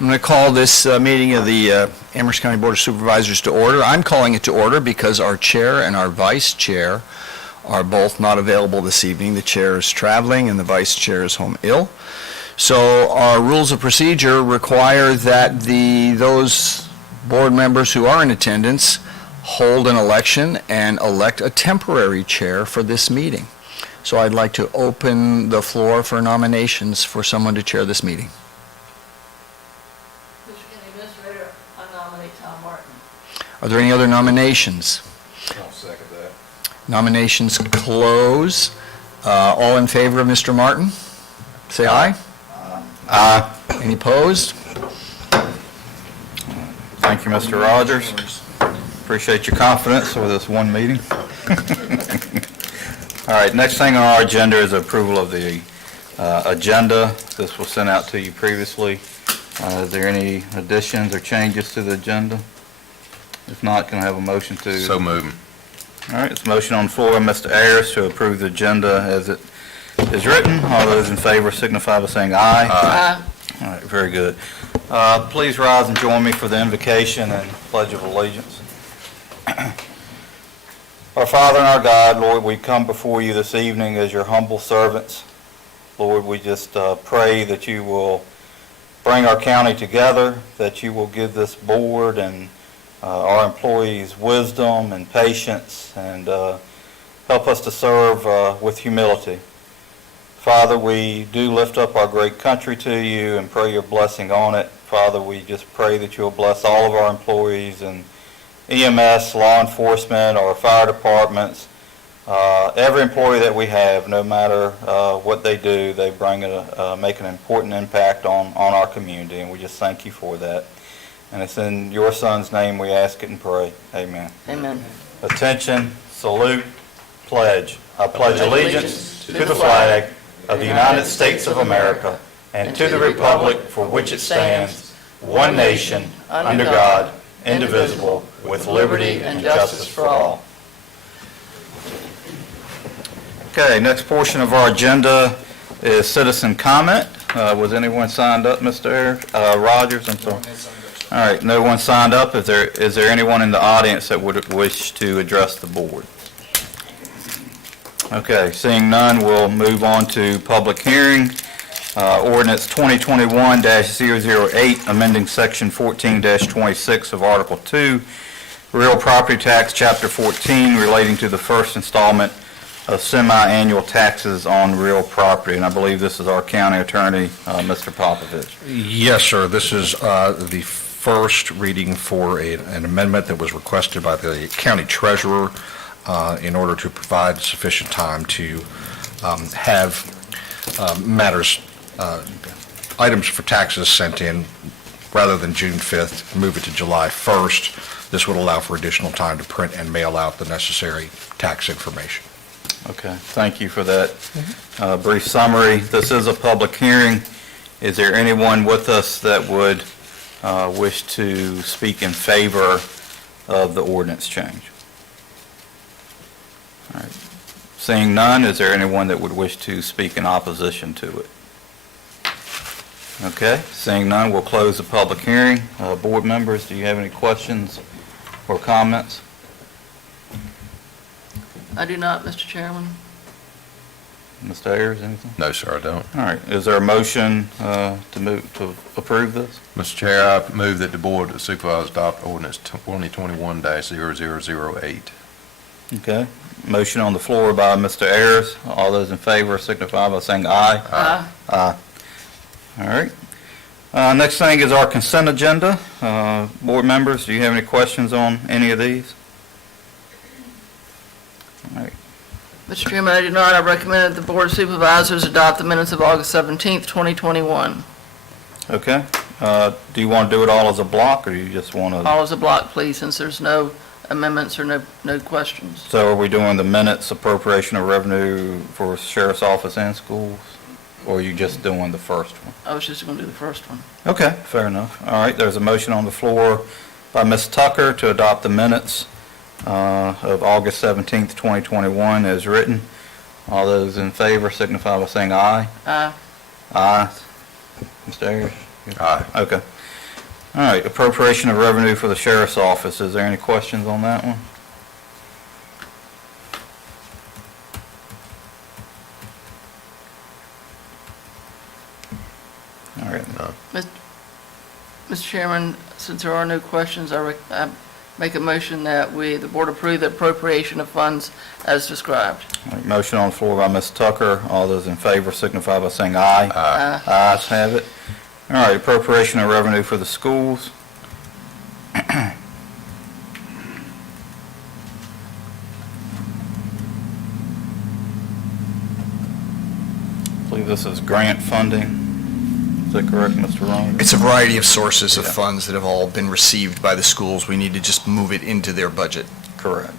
I'm going to call this meeting of the Amherst County Board of Supervisors to order. I'm calling it to order because our chair and our vice chair are both not available this evening. The chair is traveling and the vice chair is home ill. So our rules of procedure require that those board members who are in attendance hold an election and elect a temporary chair for this meeting. So I'd like to open the floor for nominations for someone to chair this meeting. Are there any other nominations? I'll second that. Nominations close. All in favor of Mr. Martin? Say aye. Aye. Any opposed? Thank you, Mr. Rogers. Appreciate your confidence with this one meeting. All right, next thing on our agenda is approval of the agenda. This was sent out to you previously. Is there any additions or changes to the agenda? If not, can I have a motion to? So moving. All right, it's a motion on the floor, Mr. Ayers, to approve the agenda as it is written. All those in favor signify by saying aye. Aye. All right, very good. Please rise and join me for the invocation and pledge of allegiance. Our Father and our God, Lord, we come before you this evening as your humble servants. Lord, we just pray that you will bring our county together, that you will give this board and our employees wisdom and patience, and help us to serve with humility. Father, we do lift up our great country to you and pray your blessing on it. Father, we just pray that you'll bless all of our employees and EMS, law enforcement, our fire departments, every employee that we have, no matter what they do, they make an important impact on our community, and we just thank you for that. And it's in your Son's name we ask it and pray. Amen. Amen. Attention, salute, pledge. I pledge allegiance to the flag of the United States of America and to the republic for which it stands, one nation, under God, indivisible, with liberty and justice for all. Okay, next portion of our agenda is citizen comment. Was anyone signed up, Mr. Rogers? I'm sorry. All right, no one signed up. Is there anyone in the audience that would wish to address the board? Okay, seeing none, we'll move on to public hearing. Ordinance 2021-008, amending Section 14-26 of Article 2, Real Property Tax, Chapter 14, relating to the first installment of semi-annual taxes on real property. And I believe this is our county attorney, Mr. Popovich. Yes, sir. This is the first reading for an amendment that was requested by the county treasurer in order to provide sufficient time to have items for taxes sent in rather than June 5th, move it to July 1st. This would allow for additional time to print and mail out the necessary tax information. Okay, thank you for that brief summary. This is a public hearing. Is there anyone with us that would wish to speak in favor of the ordinance change? All right. Seeing none, is there anyone that would wish to speak in opposition to it? Okay, seeing none, we'll close the public hearing. Board members, do you have any questions or comments? I do not, Mr. Chairman. Mr. Ayers, anything? No, sir, I don't. All right, is there a motion to approve this? Mr. Chair, I move that the Board of Supervisors adopt ordinance 2021-0008. Okay. Motion on the floor by Mr. Ayers. All those in favor signify by saying aye. Aye. Aye. All right. Next thing is our consent agenda. Board members, do you have any questions on any of these? All right. Mr. Chairman, I do not. I recommend that the Board of Supervisors adopt the minutes of August 17th, 2021. Okay. Do you want to do it all as a block, or do you just want to? All as a block, please, since there's no amendments or no questions. So are we doing the minutes appropriation of revenue for sheriff's office and schools? Or are you just doing the first one? I was just going to do the first one. Okay, fair enough. All right, there's a motion on the floor by Ms. Tucker to adopt the minutes of August 17th, 2021 as written. All those in favor signify by saying aye. Aye. Aye. Mr. Ayers? Aye. Okay. All right, appropriation of revenue for the sheriff's office. Is there any questions on that one? All right. Mr. Chairman, since there are no questions, I make a motion that the Board approve the appropriation of funds as described. All right, motion on the floor by Ms. Tucker. All those in favor signify by saying aye. Aye. Ayes have it. All right, appropriation of revenue for the schools. I believe this is grant funding. Is that correct, Mr. Rogers? It's a variety of sources of Yeah. funds that have all been received by the schools. We need to just move it into their budget. Correct.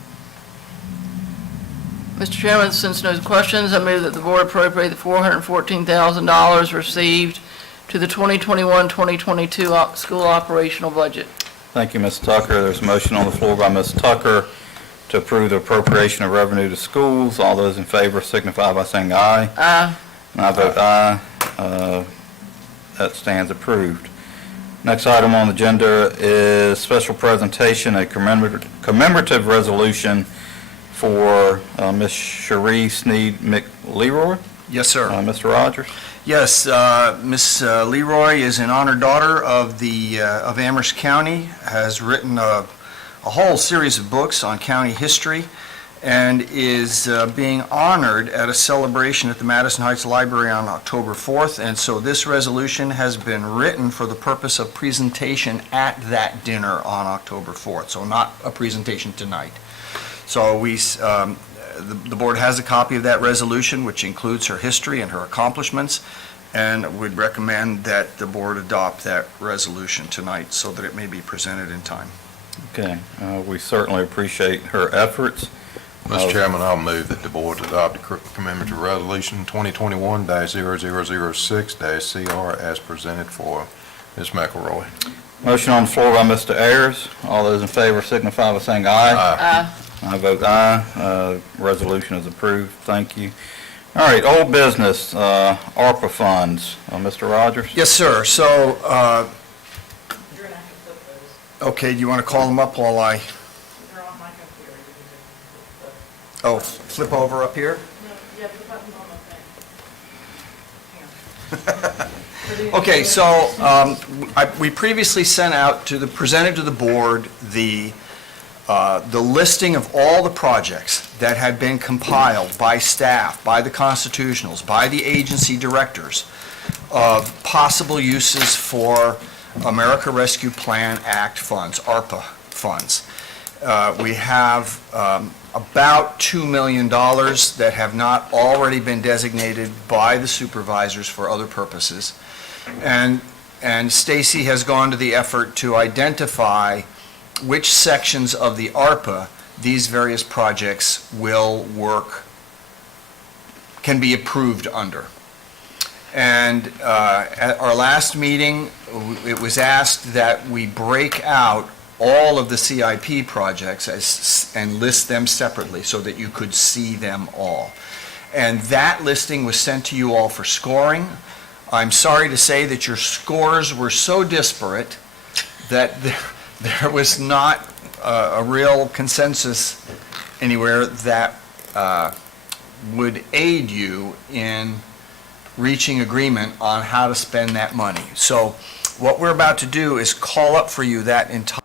Mr. Chairman, since no questions, I move that the Board appropriate the $414,000 received to the 2021-2022 school operational budget. Thank you, Ms. Tucker. There's a motion on the floor by Ms. Tucker to approve the appropriation of revenue to schools. All those in favor signify by saying aye. Aye. And I vote aye. That stands approved. Next item on the agenda is special presentation, a commemorative resolution for Ms. Cherie Sneed McLeroy. Yes, sir. Mr. Rogers? Yes, Miss Leroy is an honored daughter of Amherst County, has written a whole series of books on county history, and is being honored at a celebration at the Madison Heights Library on October 4th. And so this resolution has been written for the purpose of presentation at that dinner on October 4th, so not a presentation tonight. So the board has a copy of that resolution, which includes her history and her accomplishments, and would recommend that the board adopt that resolution tonight so that it may be presented in time. Okay, we certainly appreciate her efforts. Mr. Chairman, I'll move that the board adopt the commemorative resolution 2021-0006-CR as presented for Ms. McElroy. Motion on the floor by Mr. Ayers. All those in favor signify by saying aye. Aye. I vote aye. Resolution is approved. Thank you. All right, old business, ARPA funds. Mr. Rogers? Yes, sir. So, You're gonna have to flip those. okay, do you want to call them up while I, They're on my computer. You can just oh, flip over up here? no, yeah, the button's on the thing. Hang on. Okay, so we previously sent out presented to the board the listing of all the projects that had been compiled by staff, by the constitutionals, by the agency directors of possible uses for America Rescue Plan Act funds, ARPA funds. We have about $2 million that have not already been designated by the supervisors for other purposes. And Stacy has gone to the effort to identify which sections of the ARPA these various projects can be approved under. And at our last meeting, it was asked that we break out all of the CIP projects and list them separately so that you could see them all. And that listing was sent to you all for scoring. I'm sorry to say that your scores were so disparate that there was not a real consensus anywhere that would aid you in reaching agreement on how to spend that money. So what we're about to do is call up for you that entire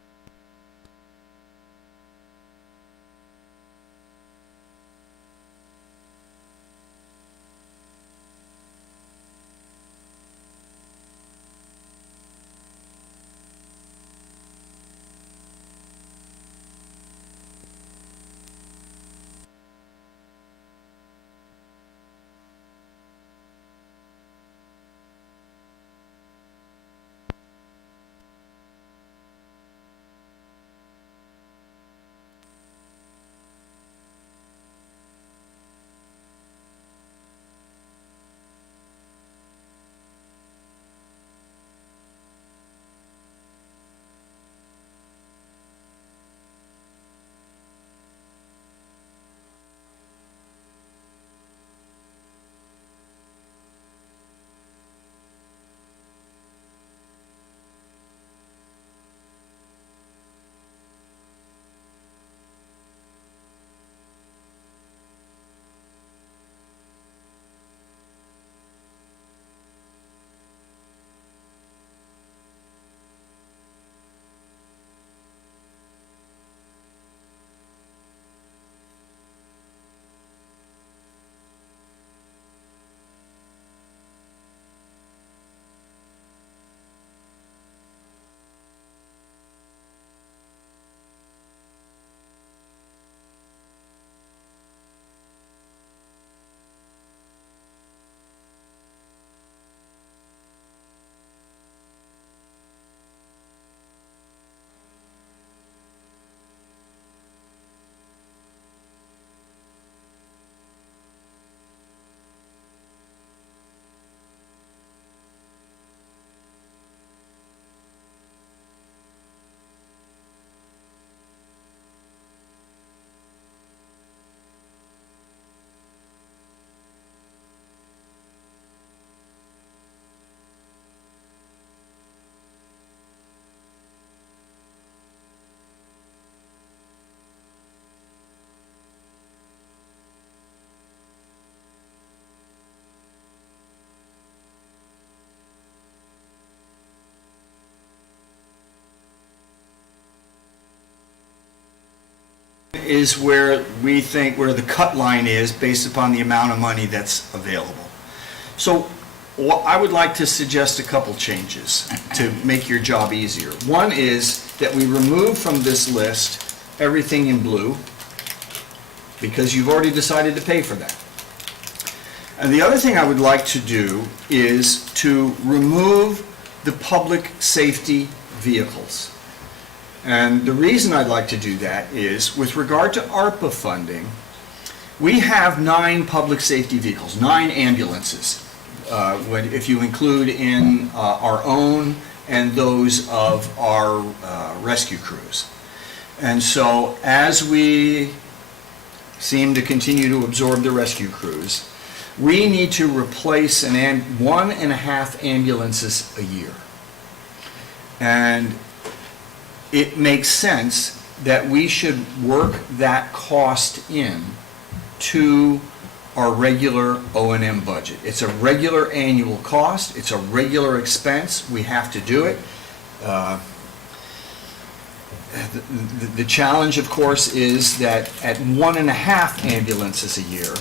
is where we think, where the cut line is based upon the amount of money that's available. So I would like to suggest a couple changes to make your job easier. One is that we remove from this list everything in blue, because you've already decided to pay for that. And the other thing I would like to do is to remove the public safety vehicles. And the reason I'd like to do that is, with regard to ARPA funding, we have 9 public safety vehicles, 9 ambulances, if you include in our own and those of our rescue crews. And so as we seem to continue to absorb the rescue crews, we need to replace 1.5 ambulances a year. And it makes sense that we should work that cost in to our regular O&M budget. It's a regular annual cost, it's a regular expense, we have to do it. The challenge, of course, is that at 1.5 ambulances a year,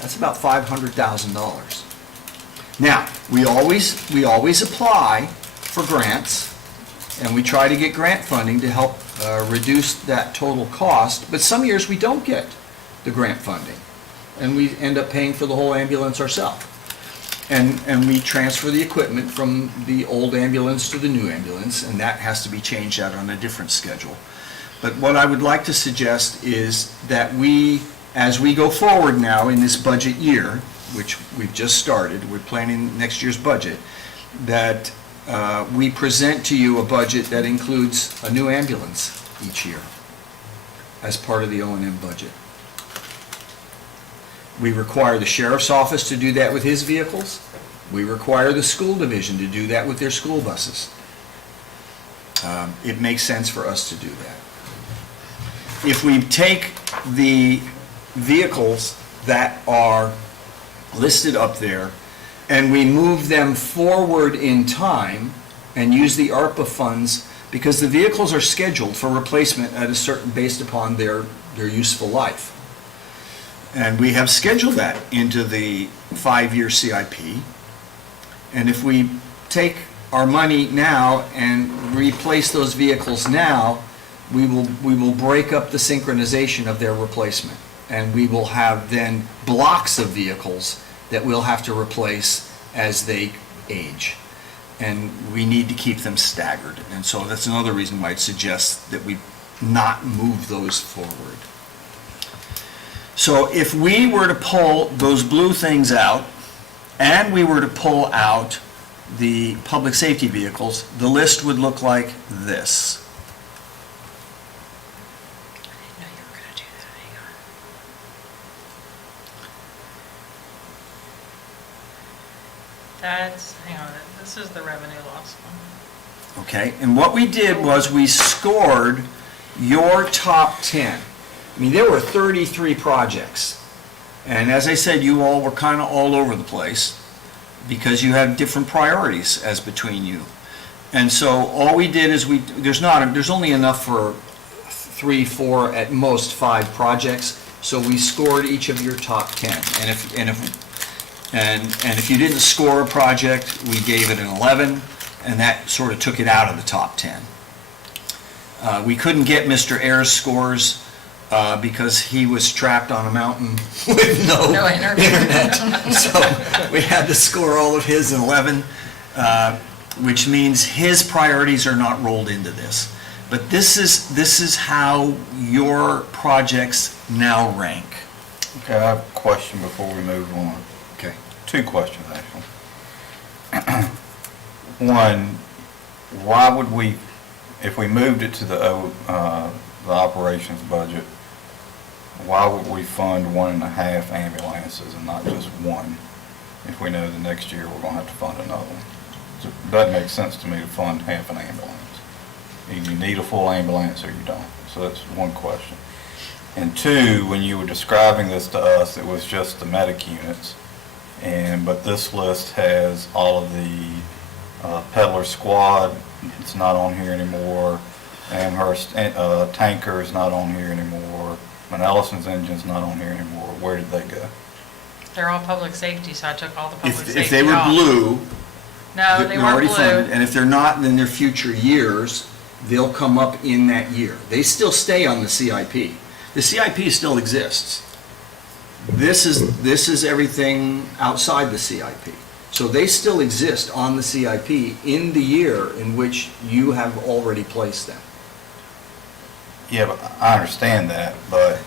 that's about $500,000. Now, we always apply for grants, and we try to get grant funding to help reduce that total cost, but some years we don't get the grant funding, and we end up paying for the whole ambulance ourselves. And we transfer the equipment from the old ambulance to the new ambulance, and that has to be changed out on a different schedule. But what I would like to suggest is that we, as we go forward now in this budget year, which we've just started, we're planning next year's budget, that we present to you a budget that includes a new ambulance each year as part of the O&M budget. We require the sheriff's office to do that with his vehicles. We require the school division to do that with their school buses. It makes sense for us to do that. If we take the vehicles that are listed up there and we move them forward in time and use the ARPA funds, because the vehicles are scheduled for replacement at a certain, based upon their useful life. And we have scheduled that into the 5-year CIP. And if we take our money now and replace those vehicles now, we will break up the synchronization of their replacement. And we will have then blocks of vehicles that we'll have to replace as they age. And we need to keep them staggered. And so that's another reason why I'd suggest that we not move those forward. So if we were to pull those blue things out, and we were to pull out the public safety vehicles, the list would look like this. I didn't know you were going to do that. Hang on. Hang on, this is the revenue loss one. Okay, and what we did was we scored your top 10. I mean, there were 33 projects. And as I said, you all were kind of all over the place because you had different priorities as between you. And so all we did is there's only enough for 3, 4, at most 5 projects. So we scored each of your top 10. And if you didn't score a project, we gave it an 11, and that sort of took it out of the top 10. We couldn't get Mr. Ayers' scores because he was trapped on a mountain with no internet. So we had to score all of his in 11, which means his priorities are not rolled into this. But this is how your projects now rank. Okay, I have a question before we move on. Okay. 2 questions, actually. One, why would we, if we moved it to the operations budget, why would we fund 1.5 ambulances and not just 1, if we know the next year we're going to have to fund another one? So it doesn't make sense to me to fund half an ambulance. Either you need a full ambulance or you don't. So that's one question. And 2, when you were describing this to us, it was just the medic units, but this list has all of the peddler squad. It's not on here anymore. Amherst tanker is not on here anymore. And Ellison's engine's not on here anymore. Where did they go? They're all public safety, so I took all the public safety If they were off. blue, No, they they're weren't already funded, blue. and if they're not, then their future years, they'll come up in that year. They still stay on the CIP. The CIP still exists. This is everything outside the CIP. So they still exist on the CIP in the year in which you have already placed them. Yeah, but I understand that, but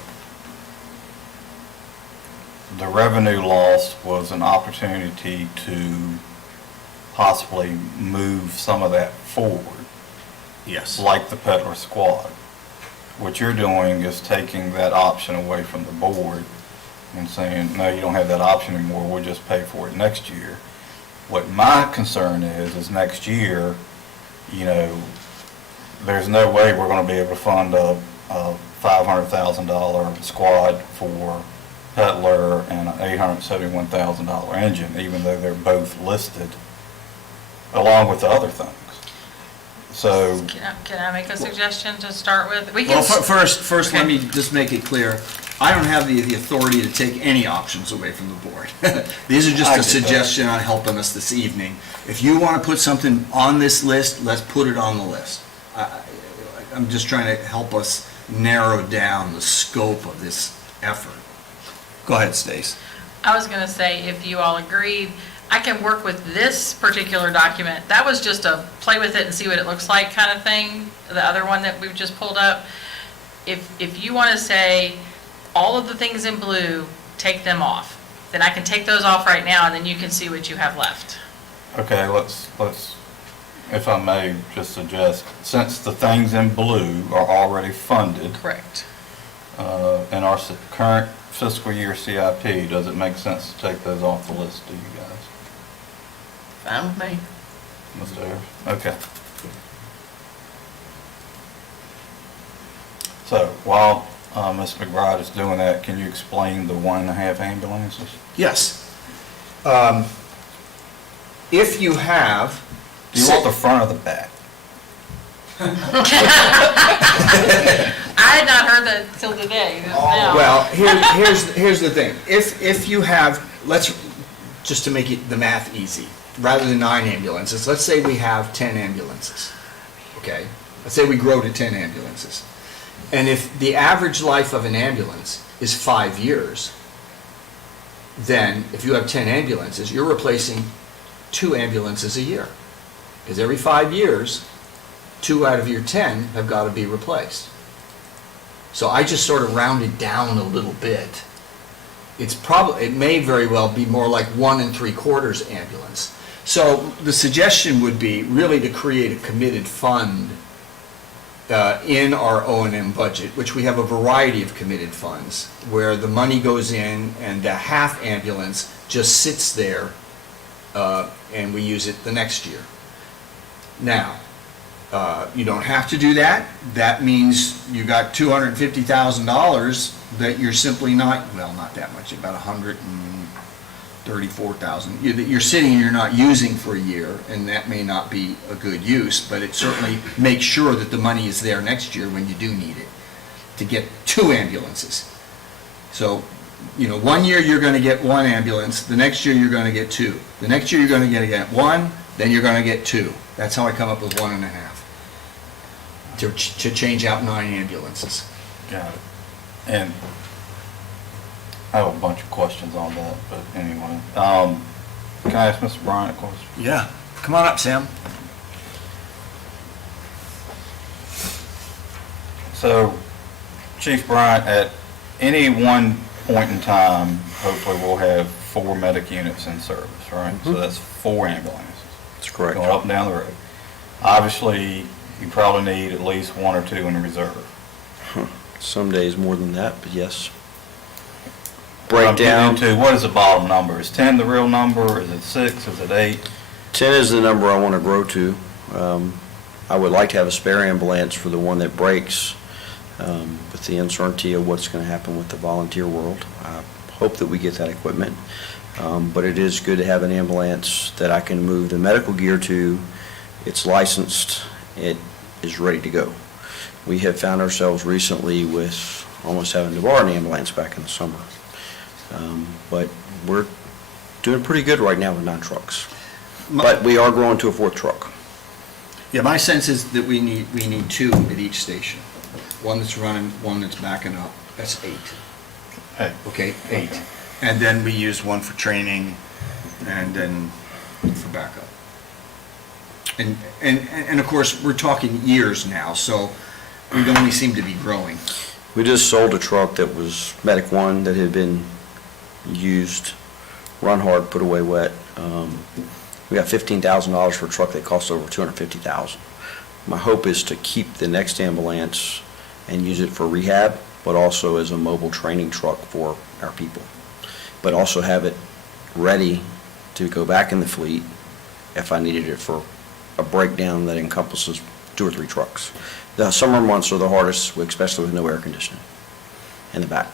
the revenue loss was an opportunity to possibly move some of that forward, Yes. like the peddler squad. What you're doing is taking that option away from the board and saying, no, you don't have that option anymore, we'll just pay for it next year. What my concern is next year, you know, there's no way we're gonna be able to fund a $500,000 squad for Peddler and an $871,000 engine, even though they're both listed along with the other things. So, Can I make a suggestion to start with? We Well, can, first, let Okay. me just make it clear, I don't have the authority to take any options away from the board. These are I just get a that. suggestion on helping us this evening. If you want to put something on this list, let's put it on the list. I'm just trying to help us narrow down the scope of this effort. Go ahead, Stace. I was gonna say, if you all agreed, I can work with this particular document. That was just a play with it and see what it looks like kind of thing, the other one that we've just pulled up. If you wanna say, all of the things in blue, take them off, then I can take those off right now, and then you can see what you have left. okay, let's, if I may just suggest, since the things in blue are already funded, Correct. in our current fiscal year CIP, does it make sense to take those off the list to you guys? Fine with me. Mr. Ayers? Okay. So while Ms. McBride is doing that, can you explain the 1.5 ambulances? Yes. If you have. Do you want the front or the back? I had not heard that till today, just now. Well, here's the thing. If you have, just to make it the math easy, rather than 9 ambulances, let's say we have 10 ambulances, okay? Let's say we grow to 10 ambulances. And if the average life of an ambulance is 5 years, then if you have 10 ambulances, you're replacing 2 ambulances a year. Because every 5 years, 2 out of your 10 have got to be replaced. So I just sort of rounded down a little bit. It may very well be more like 1 3/4 ambulance. So the suggestion would be really to create a committed fund in our O&M budget, which we have a variety of committed funds, where the money goes in and the half ambulance just sits there and we use it the next year. Now, you don't have to do that. That means you got $250,000 that you're simply not that much, about 134,000. You're sitting and you're not using for a year, and that may not be a good use, but it certainly makes sure that the money is there next year when you do need it, to get 2 ambulances. So, 1 year you're going to get 1 ambulance, the next year you're going to get 2. The next year you're going to get 1, then you're going to get 2. That's how I come up with 1.5, to change out 9 ambulances. Got it. And I have a bunch of questions on that, but anyway. Can I ask Mr. Bryant a question? Yeah. Come on up, Sam. So, Chief Bryant, at any one point in time, hopefully we'll have 4 medic units in service, right? So that's 4 ambulances. That's correct. Going up and down the road. Obviously, you probably need at least 1 or 2 in reserve. Some days more than that, but yes. What I'm Breakdown, getting into, what is the bottom number? Is 10 the real number? Is it 6? Is it 8? 10 is the number I want to grow to. I would like to have a spare ambulance for the one that breaks, with the uncertainty of what's going to happen with the volunteer world. I hope that we get that equipment, but it is good to have an ambulance that I can move the medical gear to. It's licensed, it is ready to go. We have found ourselves recently with almost having to borrow an ambulance back in the summer. But we're doing pretty good right now with 9 trucks. But we are growing to a 4th truck. Yeah, my sense is that we need 2 at each station. One that's running, one that's backing up. That's 8. Hey. Okay, 8. And then we use one for training and then for backup. And of course, we're talking years now, so we only seem to be growing. We just sold a truck that was Medic 1 that had been used, run hard, put away wet. We got $15,000 for a truck that costs over $250,000. My hope is to keep the next ambulance and use it for rehab, but also as a mobile training truck for our people. But also have it ready to go back in the fleet if I needed it for a breakdown that encompasses 2 or 3 trucks. The summer months are the hardest, especially with no air conditioning in the back.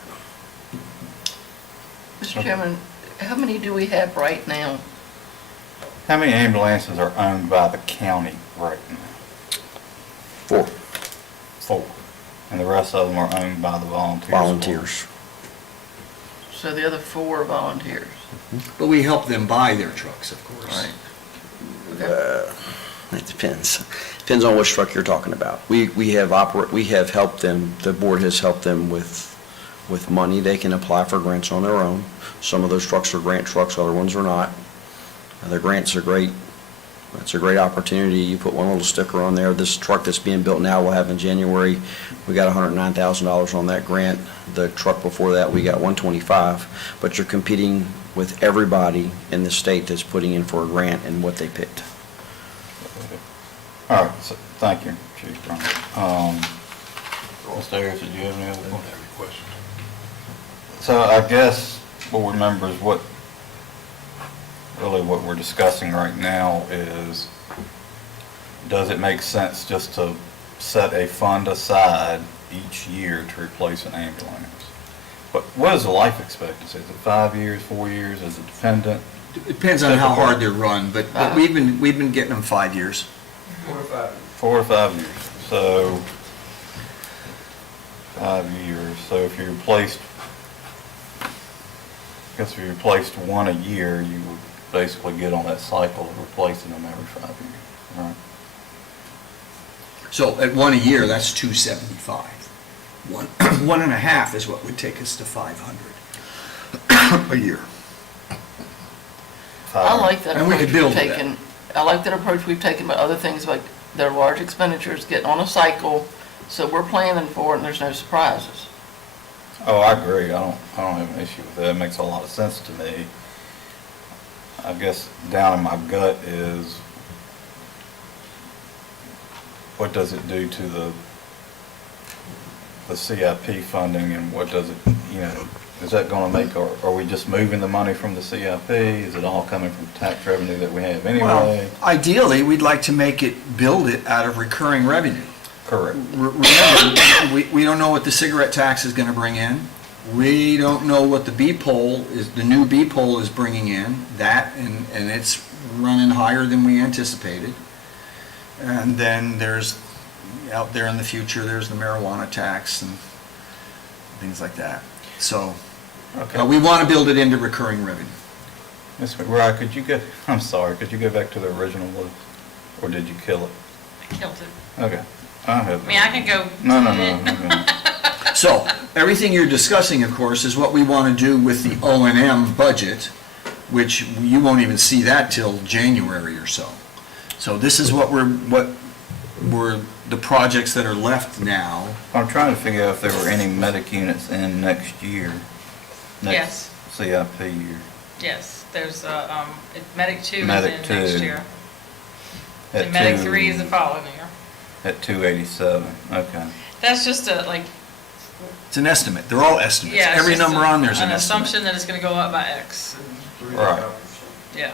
Mr. Chairman, how many do we have right now? How many ambulances are owned by the county right now? 4 4. And the rest of them are owned by the volunteers? volunteers. So the other 4 are volunteers. But we help them buy their trucks, of course. Right. Okay. It depends. Depends on which truck you're talking about. We have helped them, the board has helped them with money. They can apply for grants on their own. Some of those trucks are grant trucks, other ones are not. The grants are great. That's a great opportunity. You put one little sticker on there. This truck that's being built now will have in January, we got $109,000 on that grant. The truck before that, we got $125,000. But you're competing with everybody in the state that's putting in for a grant and what they picked. All right, so, thank you, Chief Brown. Mr. Harris, did you have any other questions? So I guess, board members, what we're discussing right now is, does it make sense just to set a fund aside each year to replace an ambulance? But what is the life expectancy? Is it 5 years, 4 years? Is it dependent? It depends on how hard they're run, but we've been getting them 5 years. 4 to 5 years. So 5 years. So if you replaced, I guess if you replaced one a year, you would basically get on that cycle of replacing them every 5 years, right? So at 1 a year, that's 275. 1.5 is what would take us to 500 a year. I like that And we approach could build we've that. taken. I like that approach we've taken, but other things like their large expenditures, getting on a cycle, so we're planning for it and there's no surprises. Oh, I agree. I don't have an issue with that. It makes a lot of sense to me. I guess down in my gut is, what does it do to the CIP funding, and what does it, is that going to make, or are we just moving the money from the CIP? Is it all coming from tax revenue that we have anyway? Well, ideally, we'd like to build it out of recurring revenue. Correct. Remember, we don't know what the cigarette tax is going to bring in. We don't know what the the new B poll is bringing in, and it's running higher than we anticipated. And then there's, out there in the future, there's the marijuana tax and things like that. So Okay. we want to build it into recurring revenue. Ms. McBride, could you go back to the original list, or did you kill it? I killed it. Okay. I mean, I can go. No. Okay. So, everything you're discussing, of course, is what we want to do with the O&M budget, which you won't even see that till January or so. So this is what we're the projects that are left now. I'm trying to figure out if there were any medic units in next year. Yes. Next CIP year. Yes, there's, Medic 2 is in Medic next 2. year. At And Medic two- 3 is the following year. At 287, okay. That's just It's an estimate. They're all estimates. yeah. it's Every just number on there's an An estimate. assumption that it's gonna go up by X. Right. Yeah.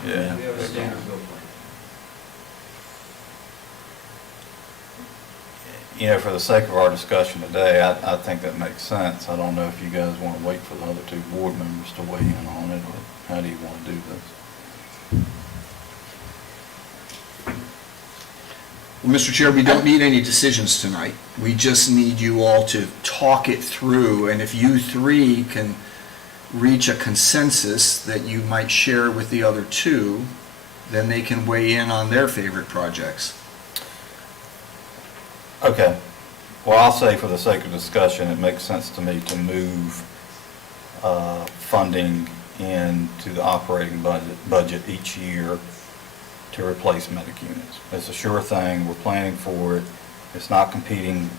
Yeah. For the sake of our discussion today, I think that makes sense. I don't know if you guys want to wait for the other 2 board members to weigh in on it, or how do you want to do this? Well, Mr. Chair, we don't need any decisions tonight. We just need you all to talk it through, and if you three can reach a consensus that you might share with the other two, then they can weigh in on their favorite projects. Okay. Well, I'll say for the sake of discussion, it makes sense to me to move funding into the operating budget each year to replace medic units. It's a sure thing, we're planning for it, it's not competing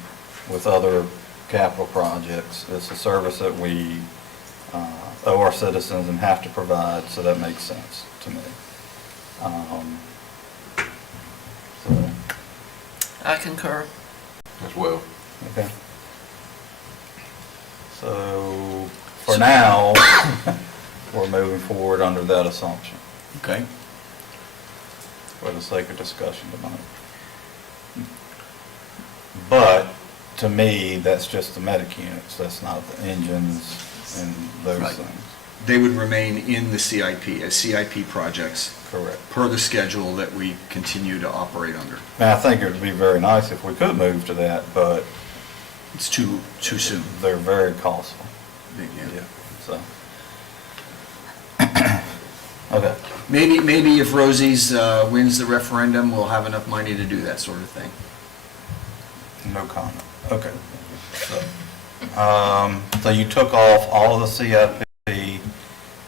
with other capital projects, it's a service that we owe our citizens and have to provide, so that makes sense to me. So, I concur. As well. okay. So, for now, we're moving forward under that assumption, Okay? for the sake of discussion tonight. But, to me, that's just the medic units, that's not the engines and those Right. things. They would remain in the CIP as CIP projects Correct. per the schedule that we continue to operate under. Now, I think it would be very nice if we could move to that, but It's too soon. they're very costly. Yeah. So. Okay. Maybe if Rosie's wins the referendum, we'll have enough money to do that sort of thing. No comment. Okay. So you took off all of the CIP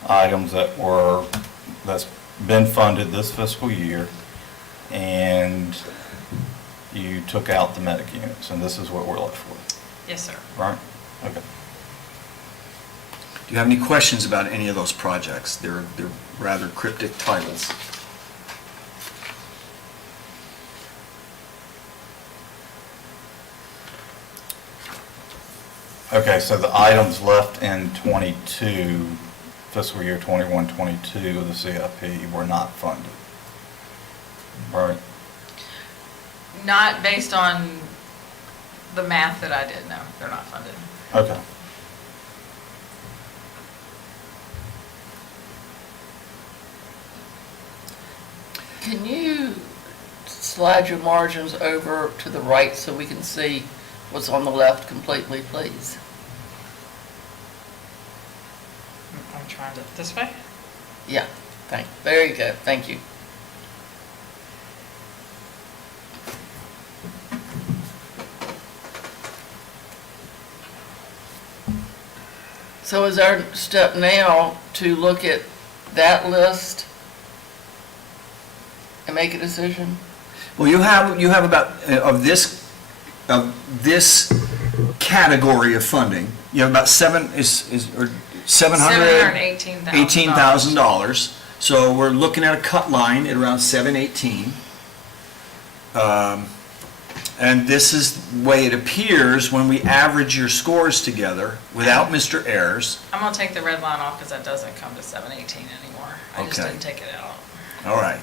items that's been funded this fiscal year, and you took out the medic units, and this is what we're left with, Yes, sir. right? Okay. Do you have any questions about any of those projects? They're rather cryptic titles. Okay, so the items left in 22, fiscal year 21-22 of the CIP were not funded, right? Not based on the math that I did, no, they're not funded. Okay. Can you slide your margins over to the right so we can see what's on the left completely, please? I'm trying to, this way? Yeah, there you go, thank you. So is our step now to look at that list and make a decision? Well, you have about, of this category of funding, you have about $718,000. $718,000. So we're looking at a cut line at around 718. And this is the way it appears when we average your scores together without Mr. Ayers. I'm gonna take the red line off because that doesn't come to 718 anymore. I just Okay. didn't take it out. All right.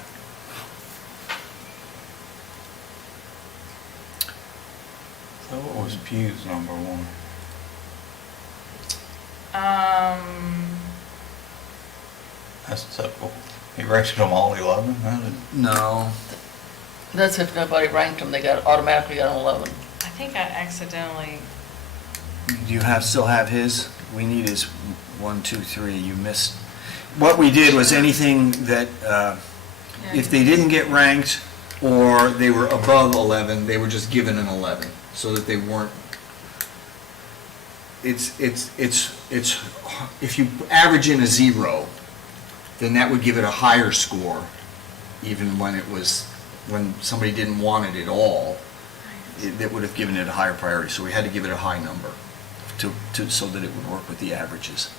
So what was Pew's number one? That's typical. He rated them all 11? How did- No. That's if nobody ranked them, they automatically got an 11. I think I accidentally, Do you still have his? We need his 1, 2, 3. You missed. What we did was anything that, if they didn't get ranked or they were above 11, they were just given an 11, so that they weren't. It's, if you average in a 0, then that would give it a higher score, even when somebody didn't want it at all. That would have given it a higher priority, so we had to give it a high number so that it would work with the averages.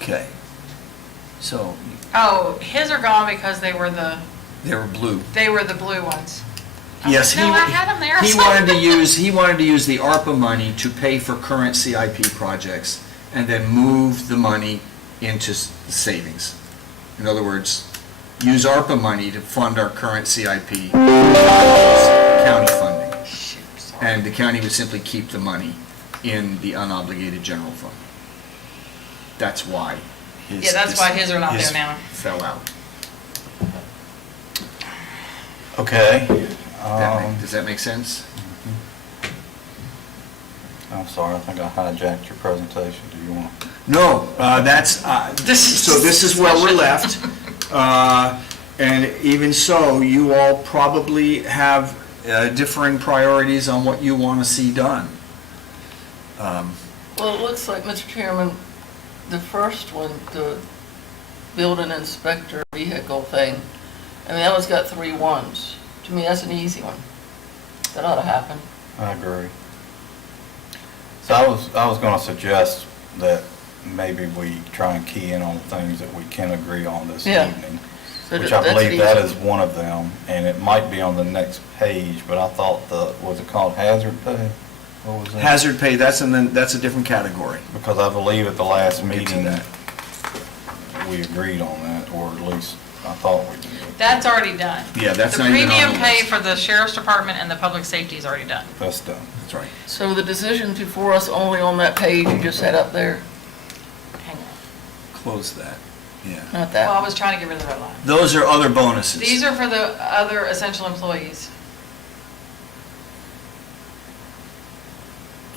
Okay, so oh, his are gone because they were the blue. blue ones. Yes, No, I had them there. he wanted to use the ARPA money to pay for current CIP projects and then move the money into savings. In other words, use ARPA money to fund our current CIP county funding. Shoot, sorry. And the county would simply keep the money in the unobligated general fund. That's why Yeah, that's why his are not there now. Fell out. Okay. Does that make sense? I'm sorry, I think I hijacked your presentation. Do you want? No, that's, so this is where we're left. And even so, you all probably have differing priorities on what you want to see done. Well, it looks like, Mr. Chairman, the first one, the building inspector vehicle thing, I mean, that one's got 3 ones. To me, that's an easy one. That ought to happen. I agree. So I was going to suggest that maybe we try and key in on things that we can agree on this Yeah. evening, So which that's I believe that easy. is one of them, and it might be on the next page, but I thought was it called hazard pay? What was it? Hazard pay, that's a different category. Because I believe at the last We'll get to meeting, that. we agreed on that, or at least I thought we did. That's already done. Yeah, that's not even on the The premium pay list. for the sheriff's department and the public safety is already done. That's done. That's right. So the decision's before us only on that page you just had up there, Hang on. Close that, yeah. not Well, I that. was trying to get rid of the red line. Those are other bonuses. These are for the other essential employees.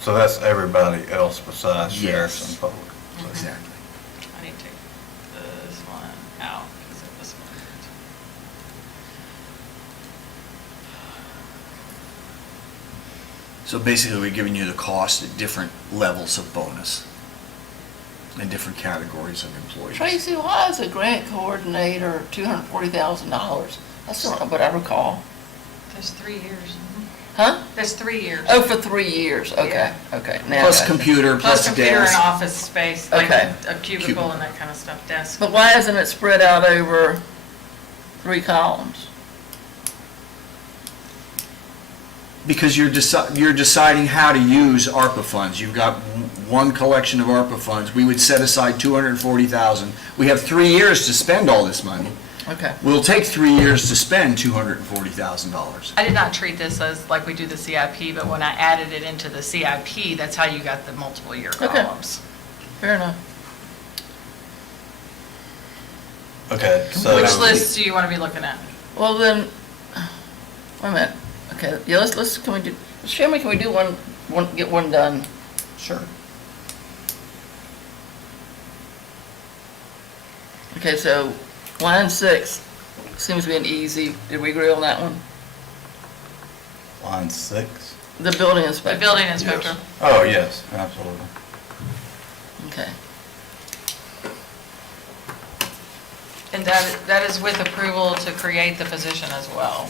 So that's everybody else besides sheriffs Yes. and public. Exactly. I need to take this one out because of this one. So basically, we're giving you the cost at different levels of bonus and different categories of employees. Tracy, why is a grant coordinator $240,000? That's not what I recall. There's 3 years. Huh? There's 3 years. Oh, for 3 years, okay, Yeah. okay. Now I Plus got you. computer, Plus plus computer and desk. office space, like Okay. a cubicle and that kind of stuff, desk. But why isn't it spread out over 3 columns? Because you're deciding how to use ARPA funds. You've got one collection of ARPA funds. We would set aside $240,000. We have 3 years to spend all this money. Okay. We'll take 3 years to spend $240,000. I did not treat this as like we do the CIP, but when I added it into the CIP, that's how you got the multiple year Okay. columns. Fair enough. Okay, so. Which list do you want to be looking at? Well, then, wait a minute. Okay, yeah, can we do, Mr. Chairman, can we do get one done? Sure. Okay, so line 6 seems to be an easy, did we agree on that one? Line 6? The building The inspector. building inspector. Oh, yes, absolutely. Okay. And that is with approval to create the position as well.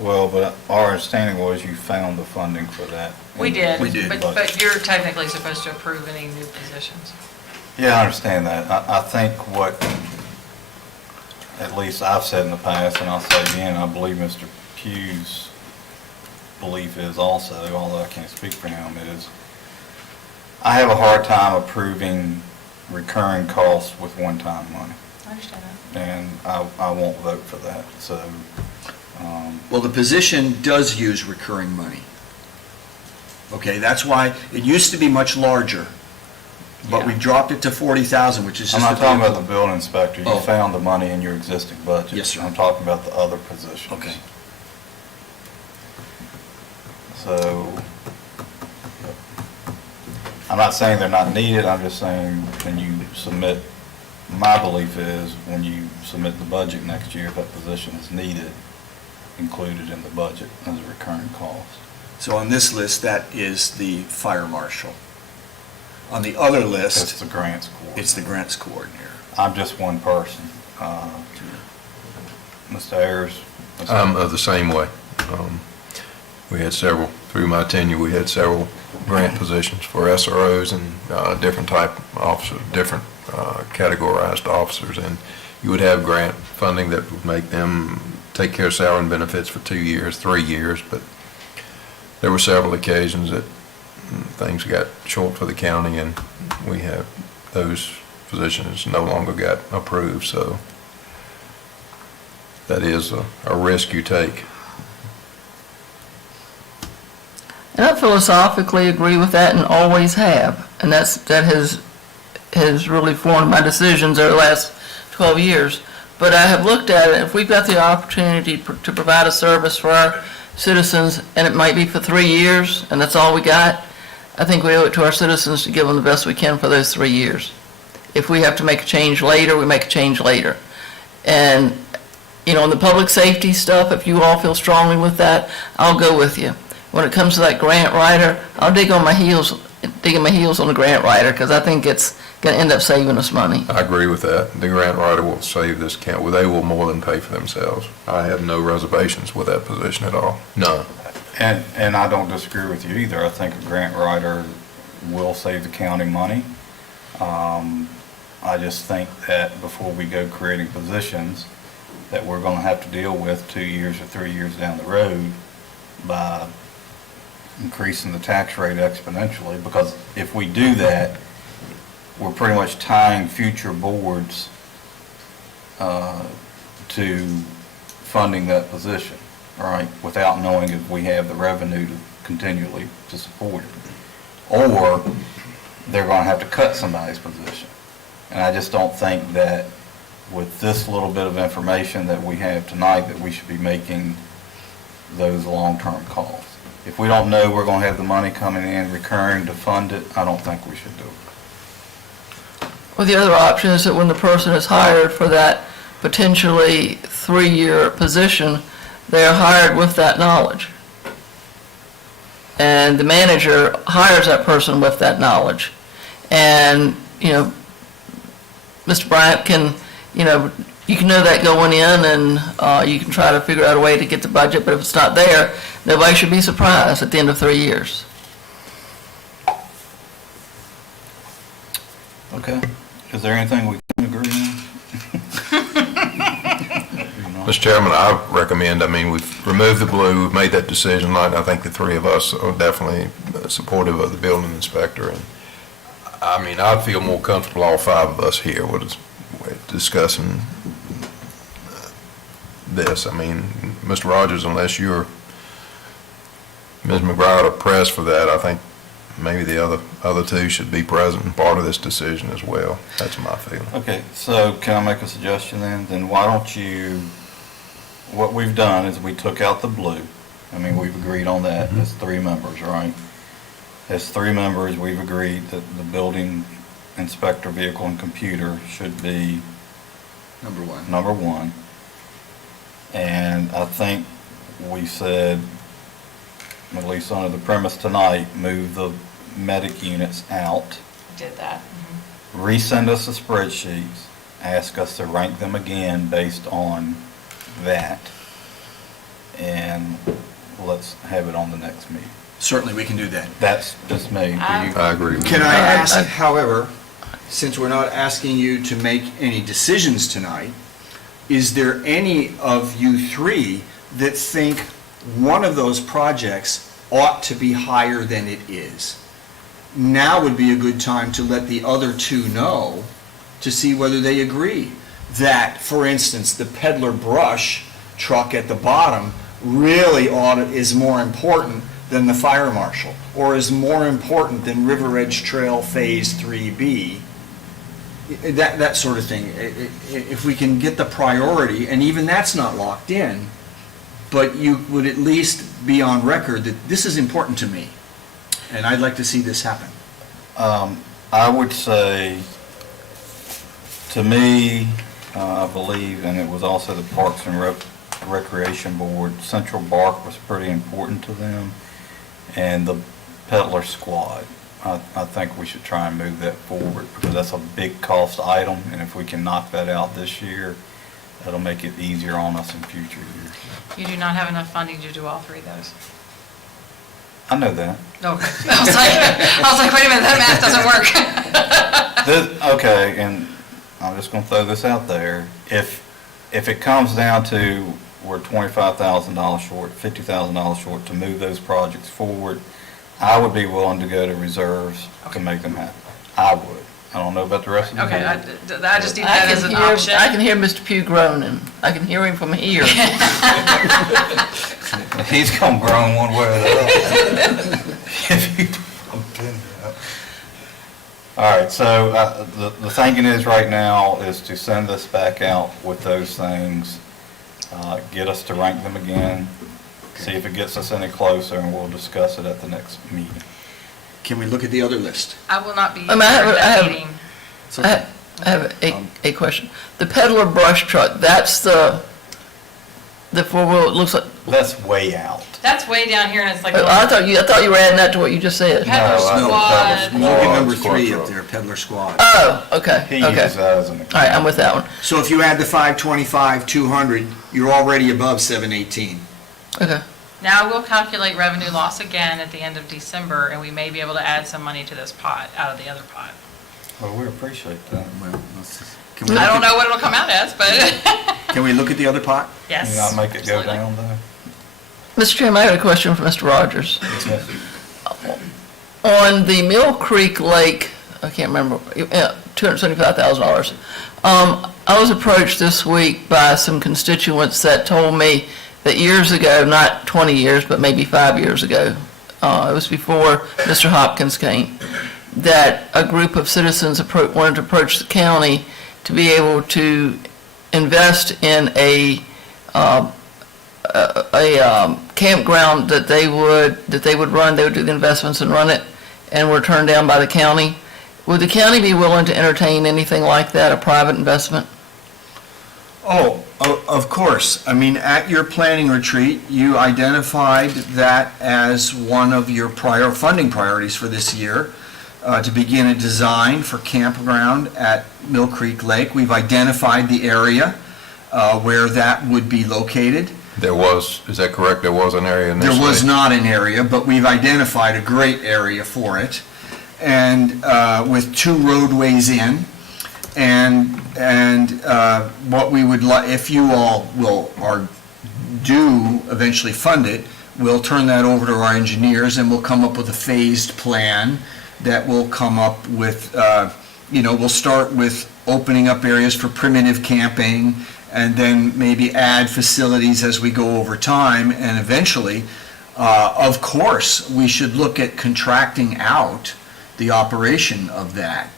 Well, but our understanding was you found the funding for that. We did. We did. But you're technically supposed to approve any new positions. Yeah, I understand that. I think what, at least I've said in the past, and I'll say again, I believe Mr. Pugh's belief is also, although I can't speak for him, is I have a hard time approving recurring costs with one-time money, I understand that. and I won't vote for that, so. Well, the position does use recurring money. Okay, that's why, it used to be much larger, but we Yeah. dropped it to 40,000, which is just. I'm not the talking about vehicle. the building inspector. You Oh. found the money in your existing budget. Yes, sir. I'm talking about the other positions. Okay. So, I'm not saying they're not needed, I'm just saying when you submit, my belief is when you submit the budget next year, if that position is needed, included in the budget as a recurring cost. So on this list, that is the fire marshal. On the other That's list, the grants coordinator. it's the grants coordinator. I'm just one person. Mr. Ayers? I'm of the same way. We had several, through my tenure, we had several grant positions for SROs and different type officers, different categorized officers. And you would have grant funding that would make them take care of salary and benefits for 2 years, 3 years. But there were several occasions that things got short for the county and we have, those positions no longer got approved. So that is a risk you take. And I philosophically agree with that and always have. And that has has really formed my decisions over the last 12 years. But I have looked at it, if we've got the opportunity to provide a service for our citizens, and it might be for 3 years, and that's all we got, I think we owe it to our citizens to give them the best we can for those 3 years. If we have to make a change later, we make a change later. And, you know, in the public safety stuff, if you all feel strongly with that, I'll go with you. When it comes to that grant writer, I'll dig in my heels on the grant writer, because I think it's going to end up saving us money. I agree with that. The grant writer will save this county. Well, they will more than pay for themselves. I have no reservations with that position at all. None. And I don't disagree with you either. I think a grant writer will save the county money. I just think that before we go creating positions that we're going to have to deal with 2 years or 3 years down the road by increasing the tax rate exponentially, because if we do that, we're pretty much tying future boards to funding that position, right, without knowing if we have the revenue to continually to support it. Or they're going to have to cut somebody's position. And I just don't think that with this little bit of information that we have tonight, that we should be making those long-term calls. If we don't know we're going to have the money coming in recurring to fund it, I don't think we should do it. Well, the other option is that when the person is hired for that potentially 3-year position, they're hired with that knowledge. And the manager hires that person with that knowledge. And, you know, Mr. Bryant can, you know, you can know that going in, and you can try to figure out a way to get the budget, but if it's not there, nobody should be surprised at the end of 3 years. Okay. Is there anything we can agree on? Mr. Chairman, I recommend, I mean, we've removed the blue, we've made that decision, I think the three of us are definitely supportive of the building inspector, and I mean, I'd feel more comfortable, all five of us here, with discussing this. I mean, Mr. Rogers, unless you're, Ms. McBride are pressed for that, I think maybe the other two should be present and part of this decision as well. That's my feeling. Okay, so can I make a suggestion then? Then why don't you, what we've done is we took out the blue. I mean, we've agreed on that as 3 members, right? As 3 members, we've agreed that the building inspector, vehicle, and computer should be number one. And I think we said, at least under the premise tonight, move the medic units out. Did that. Resend us the spreadsheets, ask us to rank them again based on that, and let's have it on the next meeting. Certainly, we can do that. That's just me. Do you- I agree with you. Can I ask, however, since we're not asking you to make any decisions tonight, is there any of you 3 that think one of those projects ought to be higher than it is? Now would be a good time to let the other 2 know, to see whether they agree. That, for instance, the peddler brush truck at the bottom really is more important than the fire marshal, or is more important than River Edge Trail Phase 3B, that sort of thing. If we can get the priority, and even that's not locked in, but you would at least be on record that this is important to me, and I'd like to see this happen. I would say, to me, I believe, and it was also the Parks and Recreation Board, Central Bark was pretty important to them, and the peddler squad. I think we should try and move that forward, because that's a big cost item, and if we can knock that out this year, that'll make it easier on us in future years. You do not have enough funding to do all 3 of those. I know that. Okay. I was like, wait a minute, that math doesn't work. Okay, and I'm just gonna throw this out there. If it comes down to we're $25,000 short, $50,000 short to move those projects forward, I would be willing to go to reserves to make them happen. I would. I don't know about the rest of the board. Okay, I just need that as an option. I can hear Mr. Pugh groaning. I can hear him from here. He's gonna groan one way or the other. All right, so the thinking is right now is to send this back out with those things, get us to rank them again, see if it gets us any closer, and we'll discuss it at the next meeting. Can we look at the other list? I will not be I here mean, I have- at I that have- meeting. It's okay. I have a question. The peddler brush truck, that's the four-wheel, it looks like, That's way out. That's way down here, and it's like. I thought you were adding that to what you just said. Peddler No, that was- squad. Look at number Squad 3 truck. up there, peddler squad. Oh, okay, He okay. uses that as an All right, example. I'm with that one. So if you add the 525, 200, you're already above 718. Now, I will calculate revenue loss again at the end of December, and we may be able to add some money to this pot, out of the other pot. Well, we appreciate that. Well, can we I look don't at- know what it'll come out as, but, Can we look at the other pot? yes. Can you not make it go absolutely. down though? Mr. Chairman, I have a question for Mr. Rogers. Yes. On the Mill Creek Lake, I can't remember, $275,000. I was approached this week by some constituents that told me that years ago, not 20 years, but maybe 5 years ago, it was before Mr. Hopkins came, that a group of citizens wanted to approach the county to be able to invest in a campground that they would run, they would do the investments and run it, and were turned down by the county. Would the county be willing to entertain anything like that, a private investment? Oh, of course. I mean, at your planning retreat, you identified that as one of your prior funding priorities for this year, to begin a design for campground at Mill Creek Lake. We've identified the area where that would be located. There was, is that correct? There was an area initially? There was not an area, but we've identified a great area for it, and with 2 roadways in. And what we would like, if you all do eventually fund it, we'll turn that over to our engineers, and we'll come up with a phased plan that will come up with, we'll start with opening up areas for primitive camping, and then maybe add facilities as we go over time, and eventually, of course, we should look at contracting out the operation of that,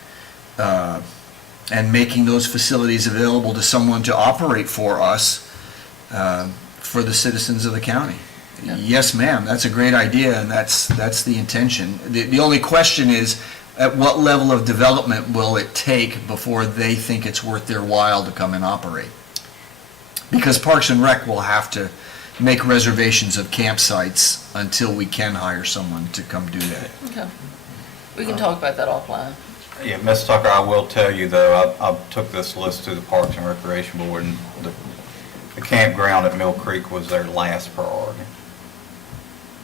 and making those facilities available to someone to operate for us, for the citizens of the county. Yeah. Yes, ma'am, that's a great idea, and that's the intention. The only question is, at what level of development will it take before they think it's worth their while to come and operate? Because Parks and Rec will have to make reservations of campsites until we can hire someone to come do that. Okay. We can talk about that offline. Yeah, Ms. Tucker, I will tell you though, I took this list to the Parks and Recreation Board, and the campground at Mill Creek was their last priority.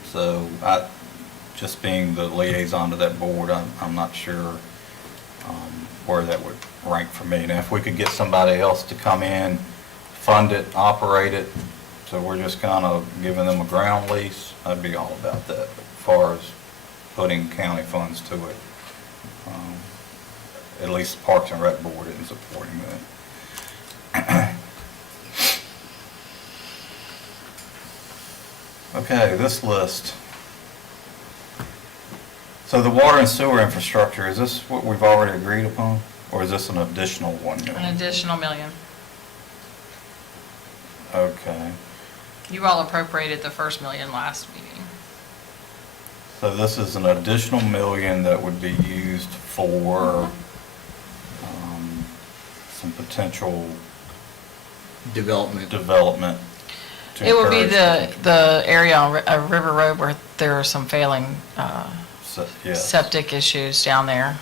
So just being the liaison to that board, I'm not sure where that would rank for me. Now, if we could get somebody else to come in, fund it, operate it, so we're just kind of giving them a ground lease, I'd be all about that. But as far as putting county funds to it, at least the Parks and Rec Board isn't supporting that. Okay, this list. So the water and sewer infrastructure, is this what we've already agreed upon? Or is this an additional 1 million? An additional $1 million. Okay, You all appropriated the first $1 million last meeting. so this is an additional 1 million that would be used for some potential Development. development. to It would be encourage the area on River Road where there are some failing yes. septic issues down there.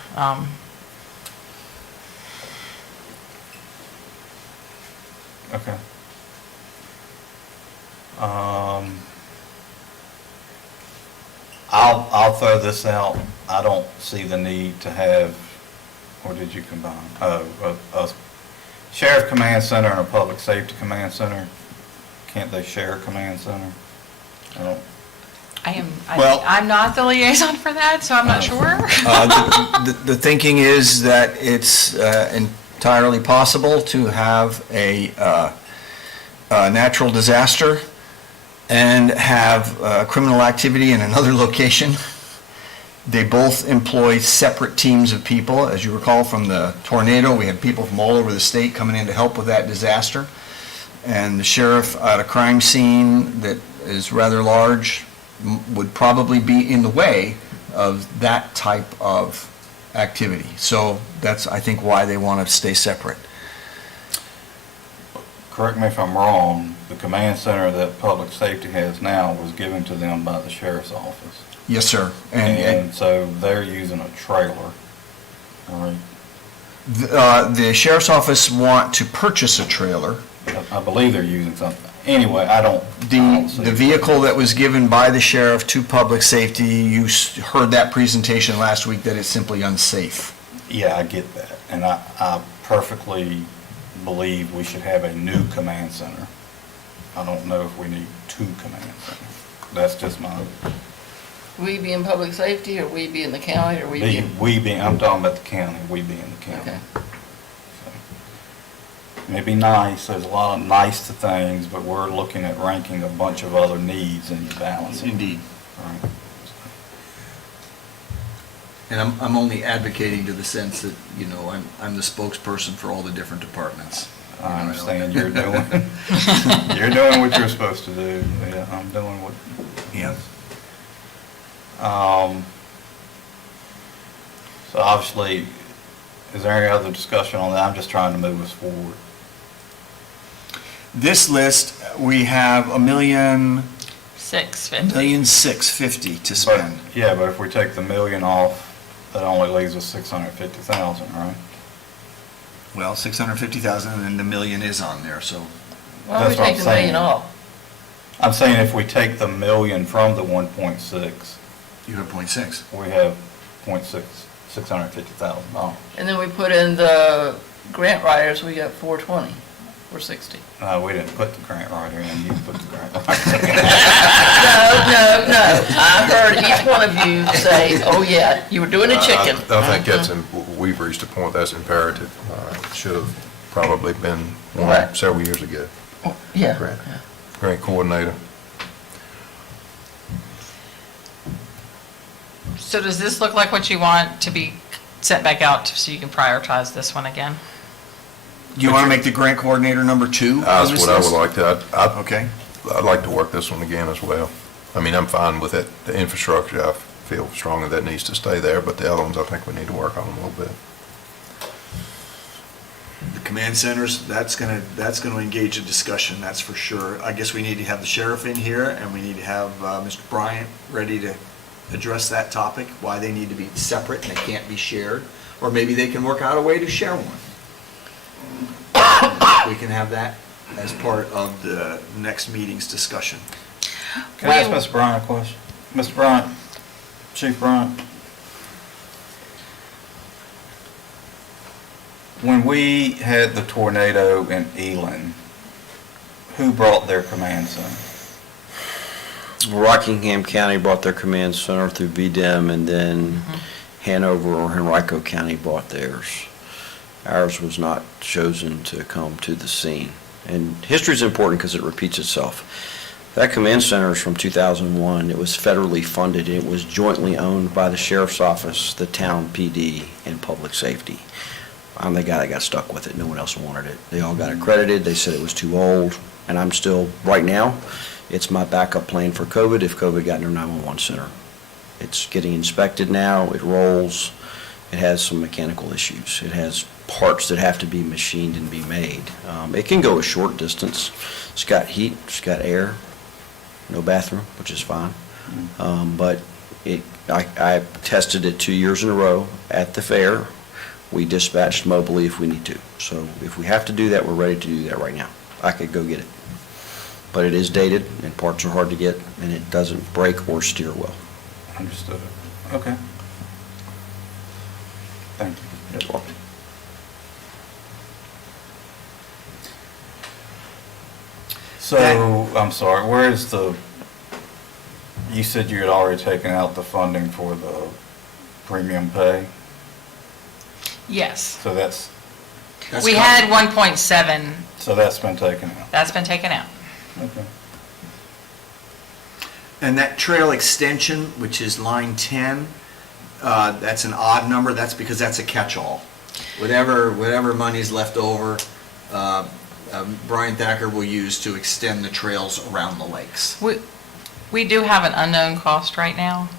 Okay. I'll throw this out. I don't see the need to have, or did you combine? A sheriff command center and a public safety command center. Can't they share a command center? I don't, Well- I'm not the liaison for that, so I'm not sure. The thinking is that it's entirely possible to have a natural disaster and have criminal activity in another location, They both employ separate teams of people. As you recall from the tornado, we had people from all over the state coming in to help with that disaster. And the sheriff at a crime scene that is rather large would probably be in the way of that type of activity. So that's, I think, why they want to stay separate. Correct me if I'm wrong, the command center that public safety has now was given to them by the sheriff's office. Yes, sir. And And so they're using a trailer, all right? the sheriff's office want to purchase a trailer. I believe they're using something. Anyway, I don't see The it. vehicle that was given by the sheriff to public safety, you heard that presentation last week, that it's simply unsafe. Yeah, I get that. And I perfectly believe we should have a new command center. I don't know if we need two command centers. That's just my, We be in public safety, or we be in the county, or we be in? I'm talking about the county, we be in the county. Okay. Maybe nice, there's a lot of nice to things, but we're looking at ranking a bunch of other needs and balancing. Indeed. Right. And I'm only advocating to the sense that, you know, I'm the spokesperson for all the different departments. I understand you're doing, you're doing what you're supposed to do. Yeah, I'm doing what. Yeah. So obviously, is there any other discussion on that? I'm just trying to move us forward. This list, we have $650. $1,650,000 to But, spend. yeah, but if we take the million off, that only leaves us 650,000, right? Well, 650,000, and then the million is on there, so. Why don't we That's what I'm take the million saying. off? I'm saying if we take the million from the 1.6, You have .6. we have $650,000. And then we put in the grant writers, we got 420, or 60. We didn't put the grant writer in, you put the grant writer in. No. I heard each one of you say, oh yeah, you were doing a chicken. I think that's, we've reached a point that's imperative. Should have probably been one Right. several years ago. Yeah. Grant. Grant coordinator. So does this look like what you want to be sent back out so you can prioritize this one again? You want to make the grant coordinator number 2? That's what I would like to, Okay. I'd like to work this one again as well. I mean, I'm fine with it. The infrastructure, I feel strongly that needs to stay there, but the other ones, I think we need to work on a little bit. The command centers, that's going to engage a discussion, that's for sure. I guess we need to have the sheriff in here, and we need to have Mr. Bryant ready to address that topic, why they need to be separate and they can't be shared. Or maybe they can work out a way to share one. We can have that as part of the next meeting's discussion. Can I ask Mr. Bryant a question? Mr. Bryant, Chief Bryant? When we had the tornado in Elan, who brought their command center? Rockingham County brought their command center through VDEM, and then Hanover or Henrico County bought theirs. Ours was not chosen to come to the scene. And history is important because it repeats itself. That command center is from 2001. It was federally funded. It was jointly owned by the sheriff's office, the town PD, and public safety. I'm the guy that got stuck with it. No one else wanted it. They all got accredited. They said it was too old. And I'm still, right now, it's my backup plan for COVID if COVID got in our 911 center. It's getting inspected now. It rolls. It has some mechanical issues. It has parts that have to be machined and be made. It can go a short distance. It's got heat. It's got air. No bathroom, which is fine. But I tested it 2 years in a row at the fair. We dispatched mobily if we need to. So if we have to do that, we're ready to do that right now. I could go get it. But it is dated, and parts are hard to get, and it doesn't brake or steer well. Understood. Okay. Thank you. That's all. So, I'm sorry, where is you said you had already taken out the funding for the premium pay? Yes. So that's We had 1.7, So that's been taken out. that's been taken out. Okay. And that trail extension, which is line 10, that's an odd number, that's because that's a catch-all. Whatever money's left over, Brian Thacker will use to extend the trails around the lakes. We do have an unknown cost right now.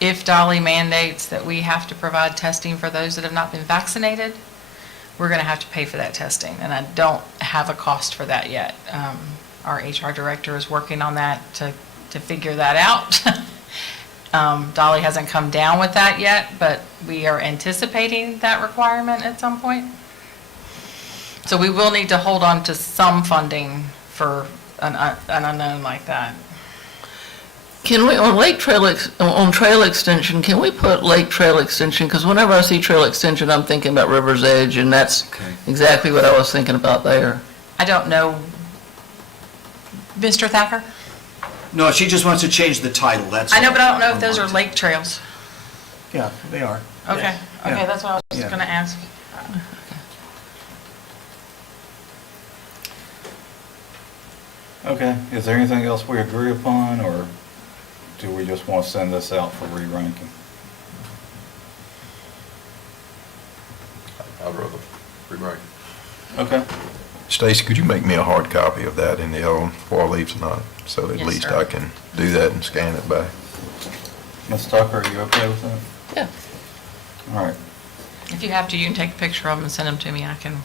If Dolly mandates that we have to provide testing for those that have not been vaccinated, we're going to have to pay for that testing, and I don't have a cost for that yet. Our HR director is working on that to figure that out. Dolly hasn't come down with that yet, but we are anticipating that requirement at some point. So we will need to hold on to some funding for an unknown like that. Can we, on trail extension, can we put lake trail extension? Because whenever I see trail extension, I'm thinking about River's Edge, and that's Okay. exactly what I was thinking about there. I don't know. Mr. Thacker? No, she just wants to change the title, that's I know, all. but I don't know if those are lake trails. Yeah, they are. Okay, Yeah. okay, that's what I was Yeah. going to ask. Okay, is there anything else we agree upon, or do we just want to send this out for re-ranking? I'd rather rewrite. Okay. Stacy, could you make me a hard copy of that in the old before I leave tonight? So that at Yes, least sir. I can do that and scan it back. Ms. Tucker, are you okay with that? Yeah. All right. If you have to, you can take a picture of them and send them to me. I can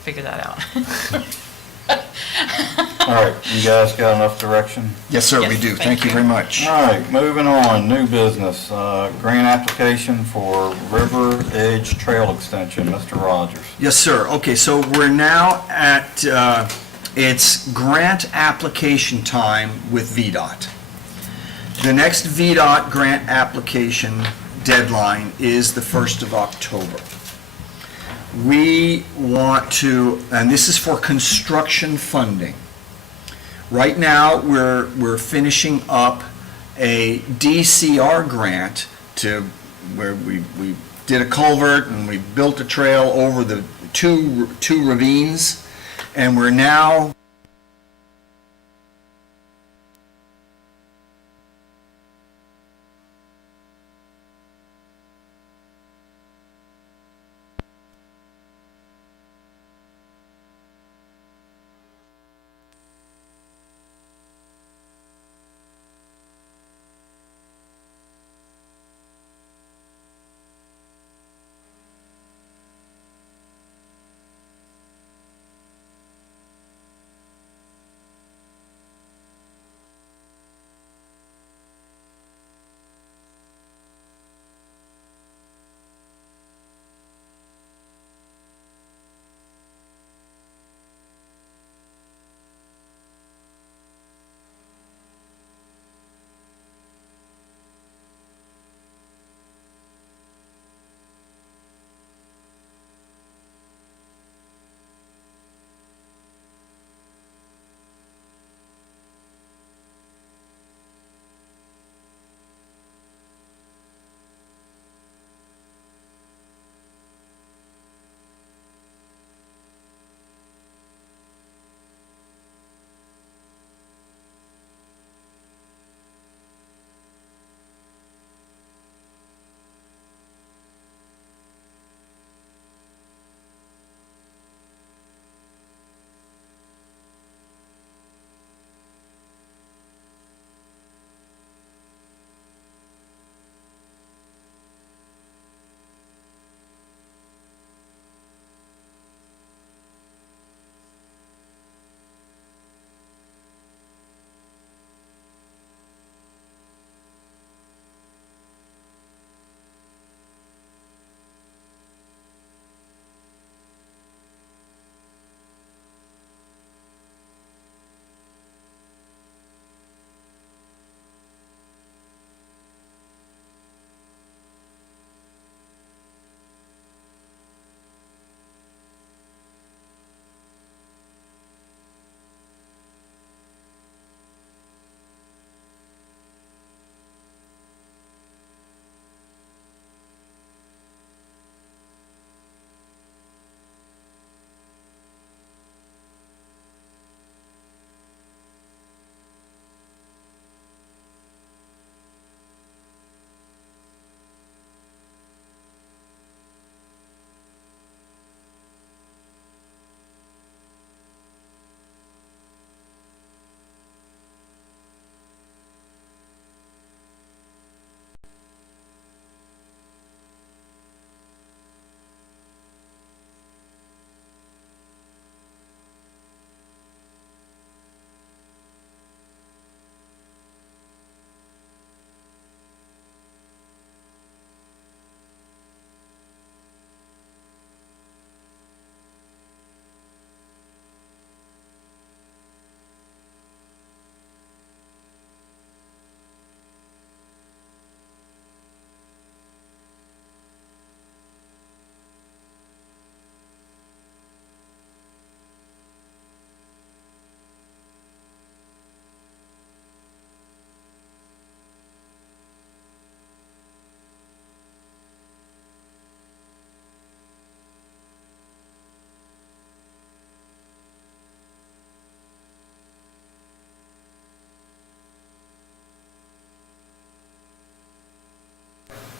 figure that out. All right, you guys got enough direction? Yes, sir, we Yes, do. thank Thank you you. very much. All right, moving on, new business, grant application for River Edge Trail Extension, Mr. Rogers. Yes, sir. Okay, so we're now at, it's grant application time with VDOT. The next VDOT grant application deadline is the 1st of October. We want to, and this is for construction funding. Right now, we're finishing up a DCR grant to, where we did a culvert and we built a trail over the two ravines, and we're now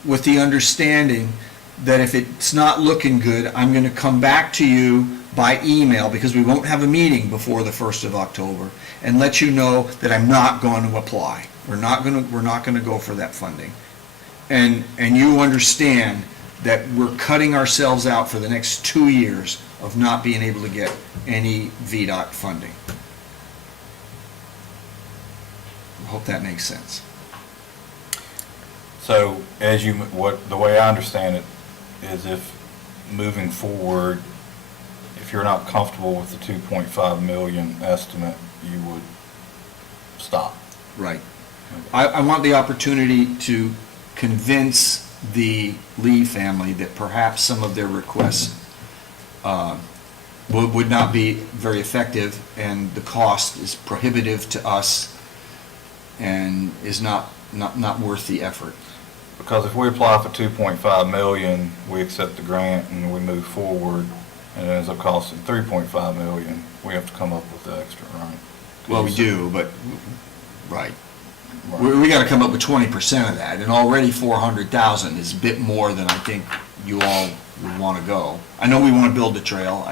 with the understanding that if it's not looking good, I'm going to come back to you by email, because we won't have a meeting before the 1st of October, and let you know that I'm not going to apply. We're not going to go for that funding. And you understand that we're cutting ourselves out for the next 2 years of not being able to get any VDOT funding. I hope that makes sense. So the way I understand it is, if moving forward, if you're not comfortable with the 2.5 million estimate, you would stop. Right. I want the opportunity to convince the Lee family that perhaps some of their requests would not be very effective, and the cost is prohibitive to us and is not worth the effort. Because if we apply for 2.5 million, we accept the grant and we move forward, and it ends up costing 3.5 million, we have to come up with the extra, right? Well, we do, but, right. We got to come up with 20% of that, and already 400,000 is a bit more than I think you all would want to go. I know we want to build the trail.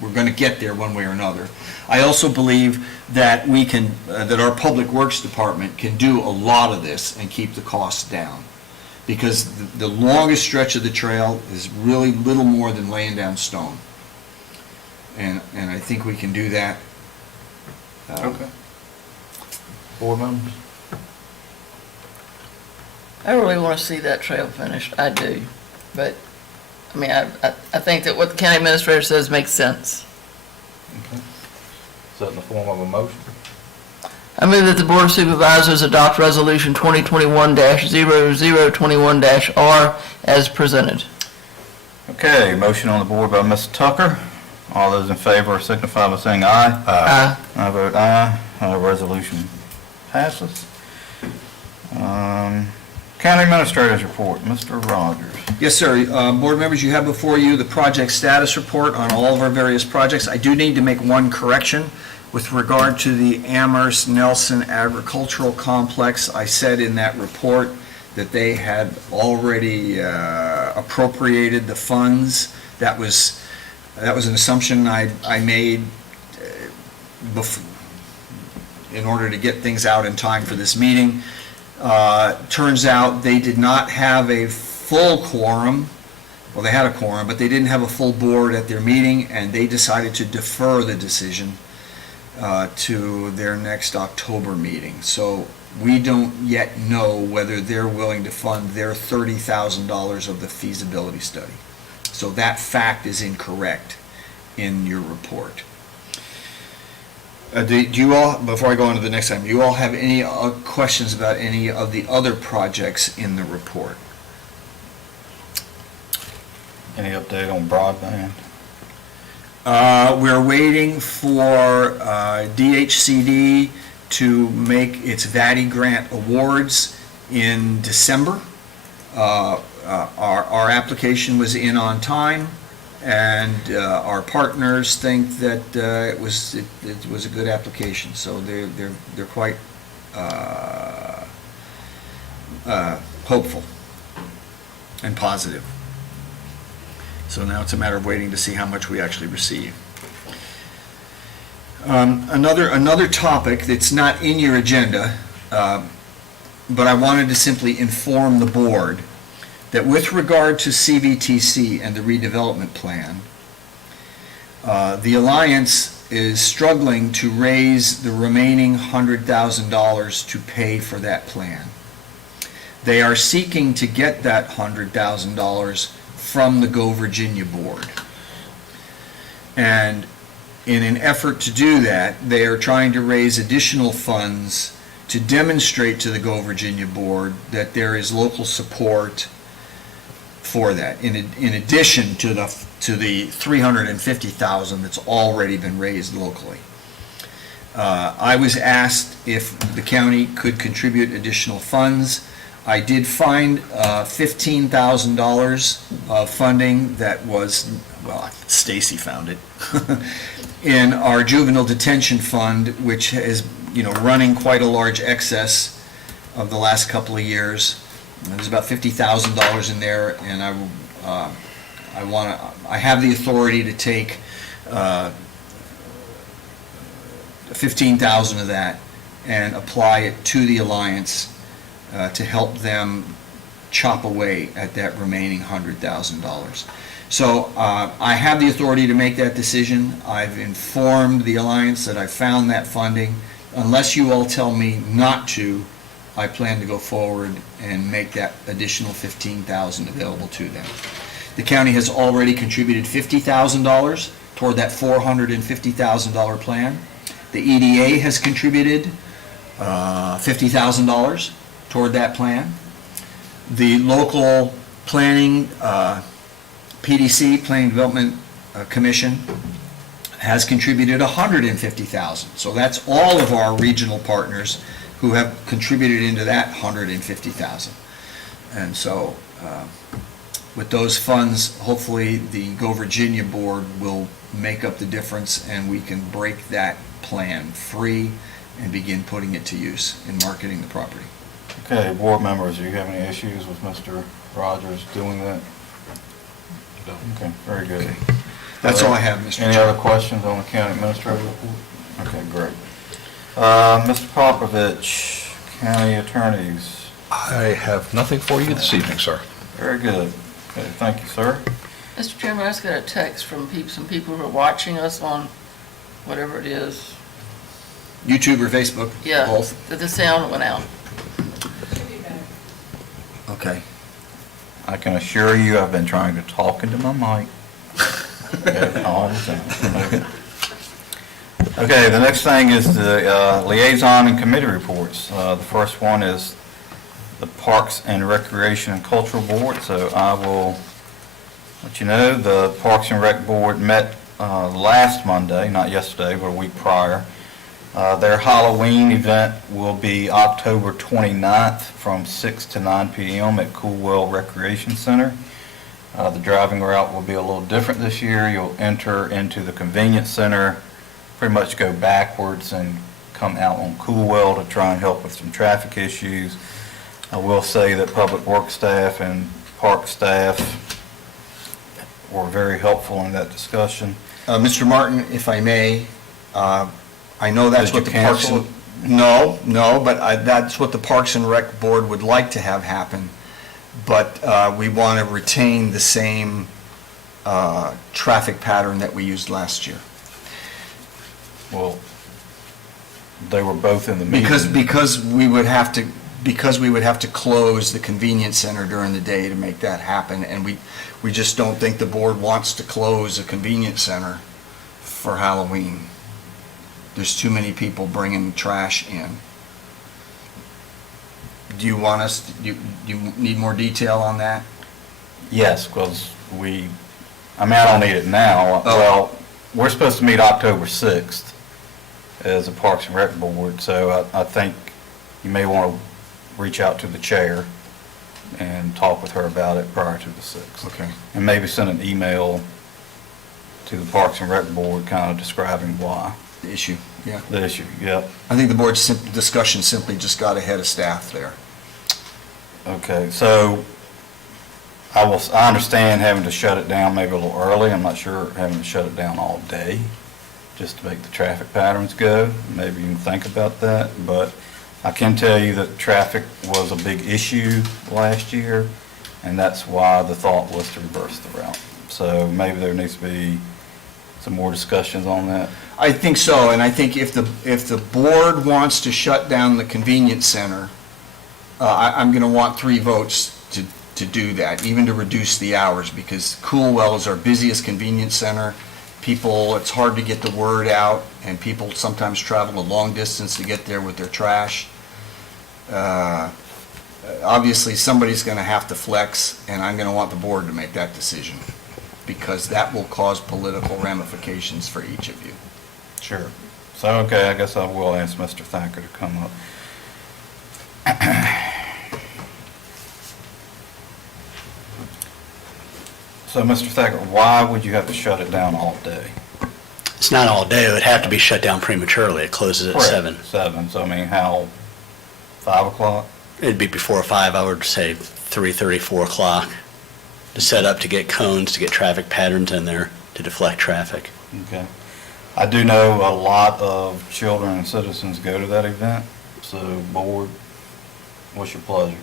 We're going to get there one way or another. I also believe that we can, that our Public Works Department can do a lot of this and keep the costs down. Because the longest stretch of the trail is really little more than laying down stone. And I think we can do that. Okay. Board members? I really want to see that trail finished, I do. But, I mean, I think that what the county administrator says makes sense. Okay. Is that in the form of a motion? I move that the Board of Supervisors adopt Resolution 2021-0021-R as presented. Okay, motion on the board by Ms. Tucker. All those in favor signify by saying aye. Aye. I vote aye. Resolution passes. County Administrator's Report, Mr. Rogers. Yes, sir. Board members, you have before you the project status report on all of our various projects. I do need to make one correction with regard to the Amherst Nelson Agricultural Complex. I said in that report that they had already appropriated the funds. That was an assumption I made in order to get things out in time for this meeting. Turns out they did not have a full quorum. Well, they had a quorum, but they didn't have a full board at their meeting, and they decided to defer the decision to their next October meeting. So we don't yet know whether they're willing to fund their $30,000 of the feasibility study. So that fact is incorrect in your report. Do you all, before I go on to the next item, do you all have any questions about any of the other projects in the report? Any update on broadband? We're waiting for DHCD to make its VATI grant awards in December. Our application was in on time, and our partners think that it was a good application, so they're quite hopeful and positive. So now it's a matter of waiting to see how much we actually receive. Another topic that's not in your agenda, but I wanted to simply inform the board that with regard to CVTC and the redevelopment plan, the Alliance is struggling to raise the remaining $100,000 to pay for that plan. They are seeking to get that $100,000 from the Go Virginia Board. And in an effort to do that, they are trying to raise additional funds to demonstrate to the Go Virginia Board that there is local support for that, in addition to the $350,000 that's already been raised locally. I was asked if the county could contribute additional funds. I did find $15,000 of funding that was, well, Stacy found it, in our juvenile detention fund, which is, running quite a large excess of the last couple of years. There's about $50,000 in there, and I have the authority to take 15,000 of that and apply it to the Alliance to help them chop away at that remaining $100,000. So I have the authority to make that decision. I've informed the Alliance that I found that funding. Unless you all tell me not to, I plan to go forward and make that additional $15,000 available to them. The county has already contributed $50,000 toward that $450,000 plan. The EDA has contributed $50,000 toward that plan. The local planning, PDC, Planning Development Commission, has contributed $150,000. So that's all of our regional partners who have contributed into that $150,000. And so with those funds, hopefully the Go Virginia Board will make up the difference and we can break that plan free and begin putting it to use in marketing the property. Okay, board members, do you have any issues with Mr. Rogers doing that? Okay, very good. That's all I have, Mr. Any Chair. other questions on the county administrator report? Okay, great. Mr. Popovich, county attorneys. I have nothing for you this evening, sir. Very good. Okay, thank you, sir. Mr. Chairman, I just got a text from some people who are watching us on whatever it is. YouTube or Facebook? Yeah, Both? that the sound went out. Okay. I can assure you, I've been trying to talk into my mic. Okay, all the time. Okay, the next thing is the liaison and committee reports. The first one is the Parks and Recreation and Cultural Board, so I will let you know, the Parks and Rec Board met last Monday, not yesterday, but a week prior. Their Halloween event will be October 29th from 6 to 9 p.m. at Coolwell Recreation Center. The driving route will be a little different this year. You'll enter into the convenience center, pretty much go backwards and come out on Coolwell to try and help with some traffic issues. I will say that public works staff and park staff were very helpful in that discussion. Mr. Martin, if I may, I know that's Did you what the Parks cancel and... No, but that's what the Parks and Rec Board would like to have happen. But we want to retain the same traffic pattern that we used last year. Well, they were both in the meeting. Because we would have to close the convenience center during the day to make that happen, and we just don't think the board wants to close a convenience center for Halloween. There's too many people bringing trash in. Do you want us, you need more detail on that? Yes, because I don't need it now. Oh. Well, we're supposed to meet October 6th as a Parks and Rec Board, so I think you may want to reach out to the chair and talk with her about it prior to the 6th. Okay. And maybe send an email to the Parks and Rec Board kind of describing why. The issue, yeah. The issue, yep. I think the board's discussion simply just got ahead of staff there. Okay, so I understand having to shut it down maybe a little early. I'm not sure having to shut it down all day just to make the traffic patterns go. Maybe you can think about that, but I can tell you that traffic was a big issue last year, and that's why the thought was to reverse the route. So maybe there needs to be some more discussions on that. I think so, and I think if the board wants to shut down the convenience center, I'm going to want 3 votes to do that, even to reduce the hours, because Coolwell is our busiest convenience center. People, it's hard to get the word out, and people sometimes travel a long distance to get there with their trash. Obviously, somebody's going to have to flex, and I'm going to want the board to make that decision, because that will cause political ramifications for each of you. Sure. So, okay, I guess I will ask Mr. Thacker to come up. So, Mr. Thacker, why would you have to shut it down all day? It's not all day. It would have to be shut down prematurely. It closes at 7. 7, so I mean, how, 5 o'clock? it'd be before 5, I would say 3:30, 4 o'clock, to set up, to get cones, to get traffic patterns in there, to deflect traffic. Okay. I do know a lot of children and citizens go to that event, so board, what's your pleasure?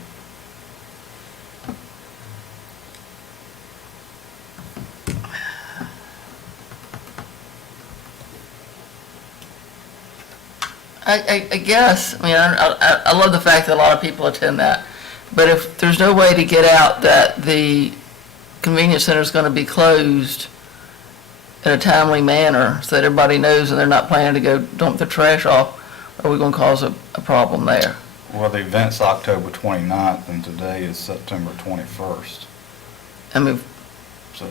I guess, I mean, I love the fact that a lot of people attend that, but if there's no way to get out that the convenience center is going to be closed in a timely manner so that everybody knows and they're not planning to go dump their trash off, are we going to cause a problem there? Well, the event's October 29th, and today is September 21st, I mean, so,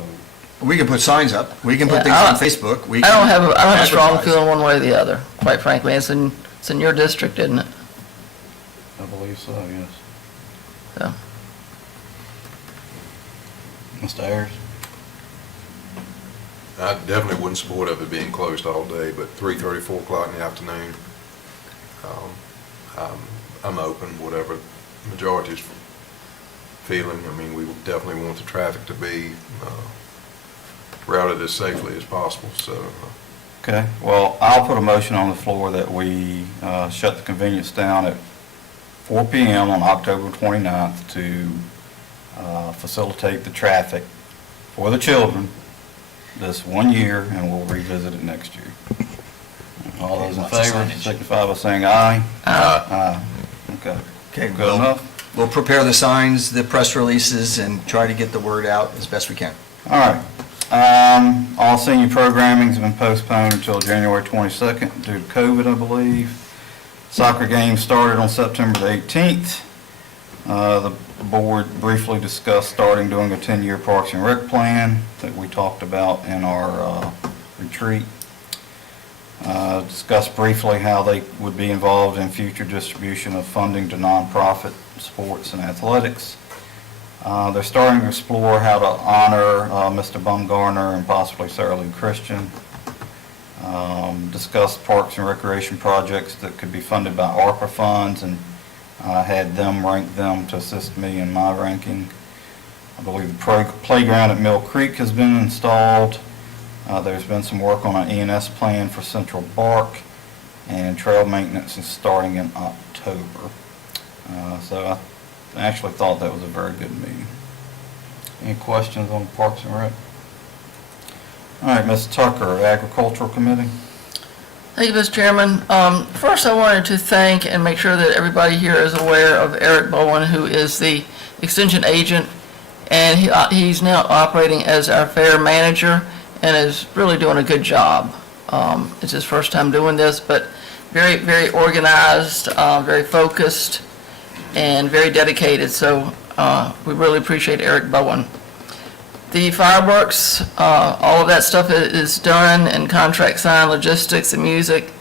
We can put signs up, we can put things Yeah, on Facebook. We I don't can have a strong advertise. feeling one way or the other, quite frankly. It's in your district, isn't it? I believe so, yes. So. Mr. Ayers? I definitely wouldn't support of it being closed all day, but 3:30, 4 o'clock in the afternoon, I'm open, whatever majority's feeling. I mean, we definitely want the traffic to be routed as safely as possible, so. Okay, well, I'll put a motion on the floor that we shut the convenience down at 4 PM on October 29th to facilitate the traffic for the children this 1 year, and we'll revisit it next year. All those in Lots of favor signage. signify by saying aye. Aye. Okay, Okay, good we'll- enough? We'll prepare the signs, the press releases, and try to get the word out as best we can. All right. All senior programming's been postponed until January 22nd due to COVID, I believe. Soccer games started on September the 18th. The board briefly discussed starting doing a 10-year Parks and Rec plan that we talked about in our retreat. Discussed briefly how they would be involved in future distribution of funding to nonprofit sports and athletics. They're starting to explore how to honor Mr. Bumgarner and possibly Sarah Lou Christian. Discussed parks and recreation projects that could be funded by ARPA funds, and I had them rank them to assist me in my ranking. I believe the playground at Mill Creek has been installed. There's been some work on an E&S plan for Central Park, and trail maintenance is starting in October. So I actually thought that was a very good meeting. Any questions on Parks and Rec? All right, Ms. Tucker, Agricultural Committee. Thank you, Mr. Chairman. First, I wanted to thank and make sure that everybody here is aware of Eric Bowen, who is the extension agent, and he's now operating as our fair manager and is really doing a good job. It's his first time doing this, but very, very organized, very focused, and very dedicated, so we really appreciate Eric Bowen. The fireworks, all of that stuff is done, and contract signed, logistics and music.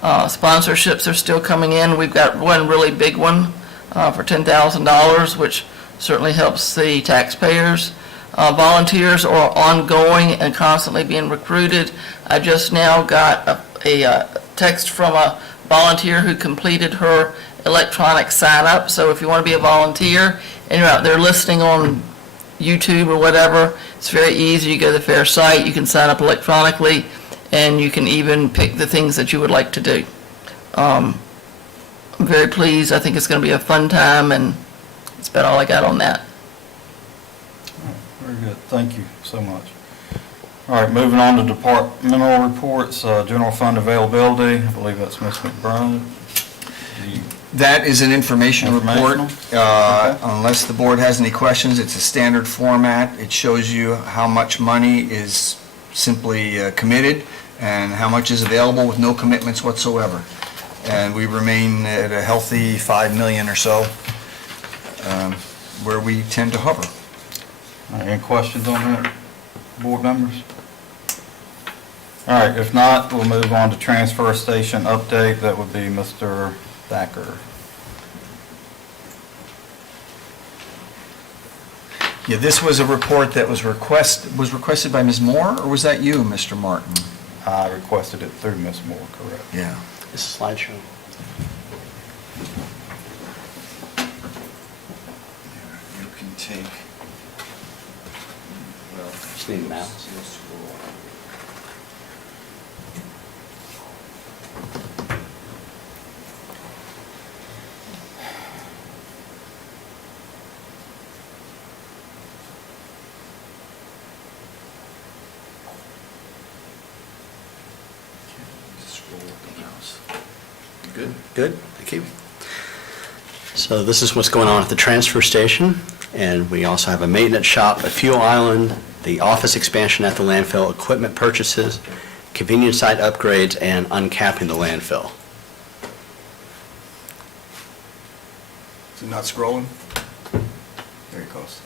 Sponsorships are still coming in. We've got one really big one for $10,000, which certainly helps the taxpayers. Volunteers are ongoing and constantly being recruited. I just now got a text from a volunteer who completed her electronic sign-up, so if you want to be a volunteer and you're out there listening on YouTube or whatever, it's very easy. You go to the fair site, you can sign up electronically, and you can even pick the things that you would like to do. I'm very pleased. I think it's going to be a fun time, and that's about all I got on that. Very good, thank you so much. All right, moving on to departmental reports, general fund availability, I believe that's Ms. McBride. That is an information report. Informational? Unless the board has any questions, it's a standard format. It shows you how much money is simply committed and how much is available with no commitments whatsoever. And we remain at a healthy 5 million or so, where we tend to hover. All right, any questions on that, board members? All right, if not, we'll move on to transfer station update. That would be Mr. Thacker. Yeah, this was a report that was requested by Ms. Moore, or was that you, Mr. Martin? I requested it through Ms. Moore, correct? Yeah. This is a slideshow. take. Well, Just need a mouse. Scroll with the mouse. You good? Good, thank you. So this is what's going on at the transfer station, and we also have a maintenance shop, a fuel island, the office expansion at the landfill, equipment purchases, convenience site upgrades, and uncapping the landfill. Is it not scrolling? There it goes.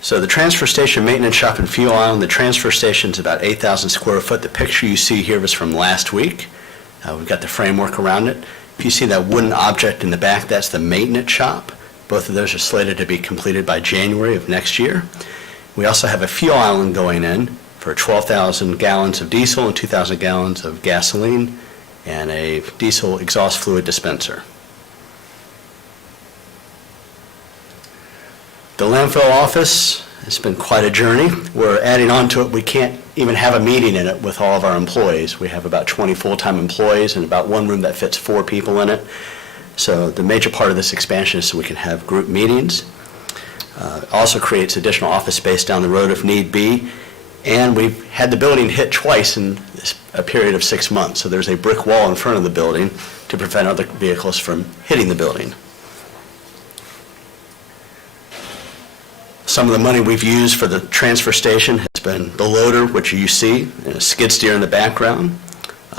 So the transfer station, maintenance shop, and fuel island, the transfer station's about 8,000 square foot. The picture you see here was from last week. We've got the framework around it. If you see that wooden object in the back, that's the maintenance shop. Both of those are slated to be completed by January of next year. We also have a fuel island going in for 12,000 gallons of diesel and 2,000 gallons of gasoline, and a diesel exhaust fluid dispenser. The landfill office, it's been quite a journey. We're adding on to it. We can't even have a meeting in it with all of our employees. We have about 20 full-time employees and about one room that fits 4 people in it. So the major part of this expansion is so we can have group meetings. Also creates additional office space down the road if need be. And we've had the building hit twice in a period of 6 months. So there's a brick wall in front of the building to prevent other vehicles from hitting the building. Some of the money we've used for the transfer station has been the loader, which you see, and a skid steer in the background,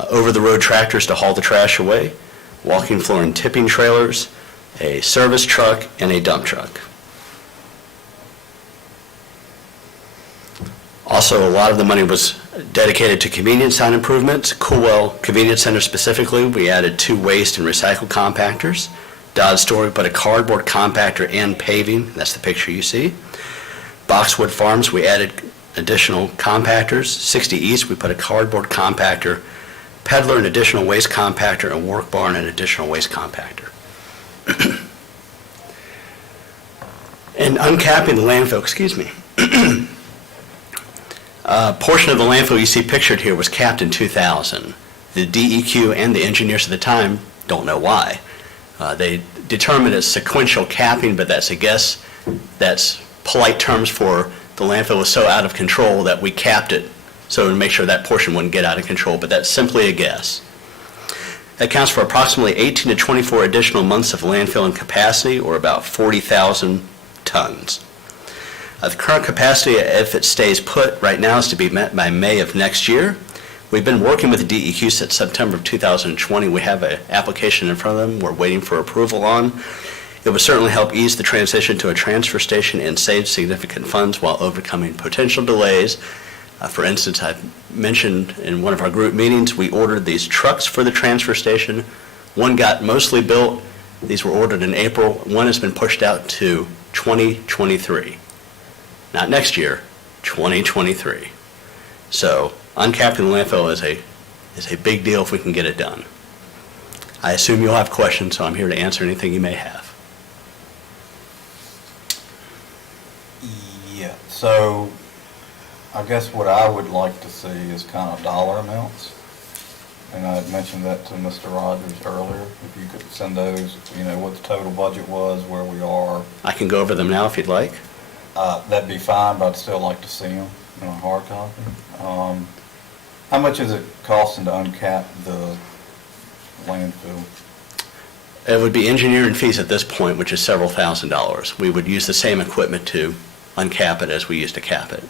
over-the-road tractors to haul the trash away, walking floor and tipping trailers, a service truck, and a dump truck. Also, a lot of the money was dedicated to convenience sign improvements. Coolwell Convenience Center specifically, we added 2 waste and recycle compactors. Dodge Story put a cardboard compactor and paving, that's the picture you see. Boxwood Farms, we added additional compactors. 60 East, we put a cardboard compactor. Peddler, an additional waste compactor, and Work Barn, an additional waste compactor. And uncapping the landfill, excuse me. A portion of the landfill you see pictured here was capped in 2000. The DEQ and the engineers at the time don't know why. They determined it's sequential capping, but that's a guess. That's polite terms for the landfill was so out of control that we capped it so to make sure that portion wouldn't get out of control, but that's simply a guess. That accounts for approximately 18 to 24 additional months of landfilling capacity, or about 40,000 tons. The current capacity, if it stays put right now, is to be met by May of next year. We've been working with the DEQ since September of 2020. We have an application in front of them we're waiting for approval on. It would certainly help ease the transition to a transfer station and save significant funds while overcoming potential delays. For instance, I mentioned in one of our group meetings, we ordered these trucks for the transfer station. One got mostly built. These were ordered in April. One has been pushed out to 2023. Not next year, 2023. So uncapping the landfill is a big deal if we can get it done. I assume you'll have questions, so I'm here to answer anything you may have. Yeah, so I guess what I would like to see is kind of dollar amounts. And I had mentioned that to Mr. Rogers earlier. If you could send those, what the total budget was, where we are. I can go over them now if you'd like. That'd be fine, but I'd still like to see them in a hard copy. How much is it costing to uncap the landfill? It would be engineering fees at this point, which is several $1,000s. We would use the same equipment to uncap it as we used to cap it.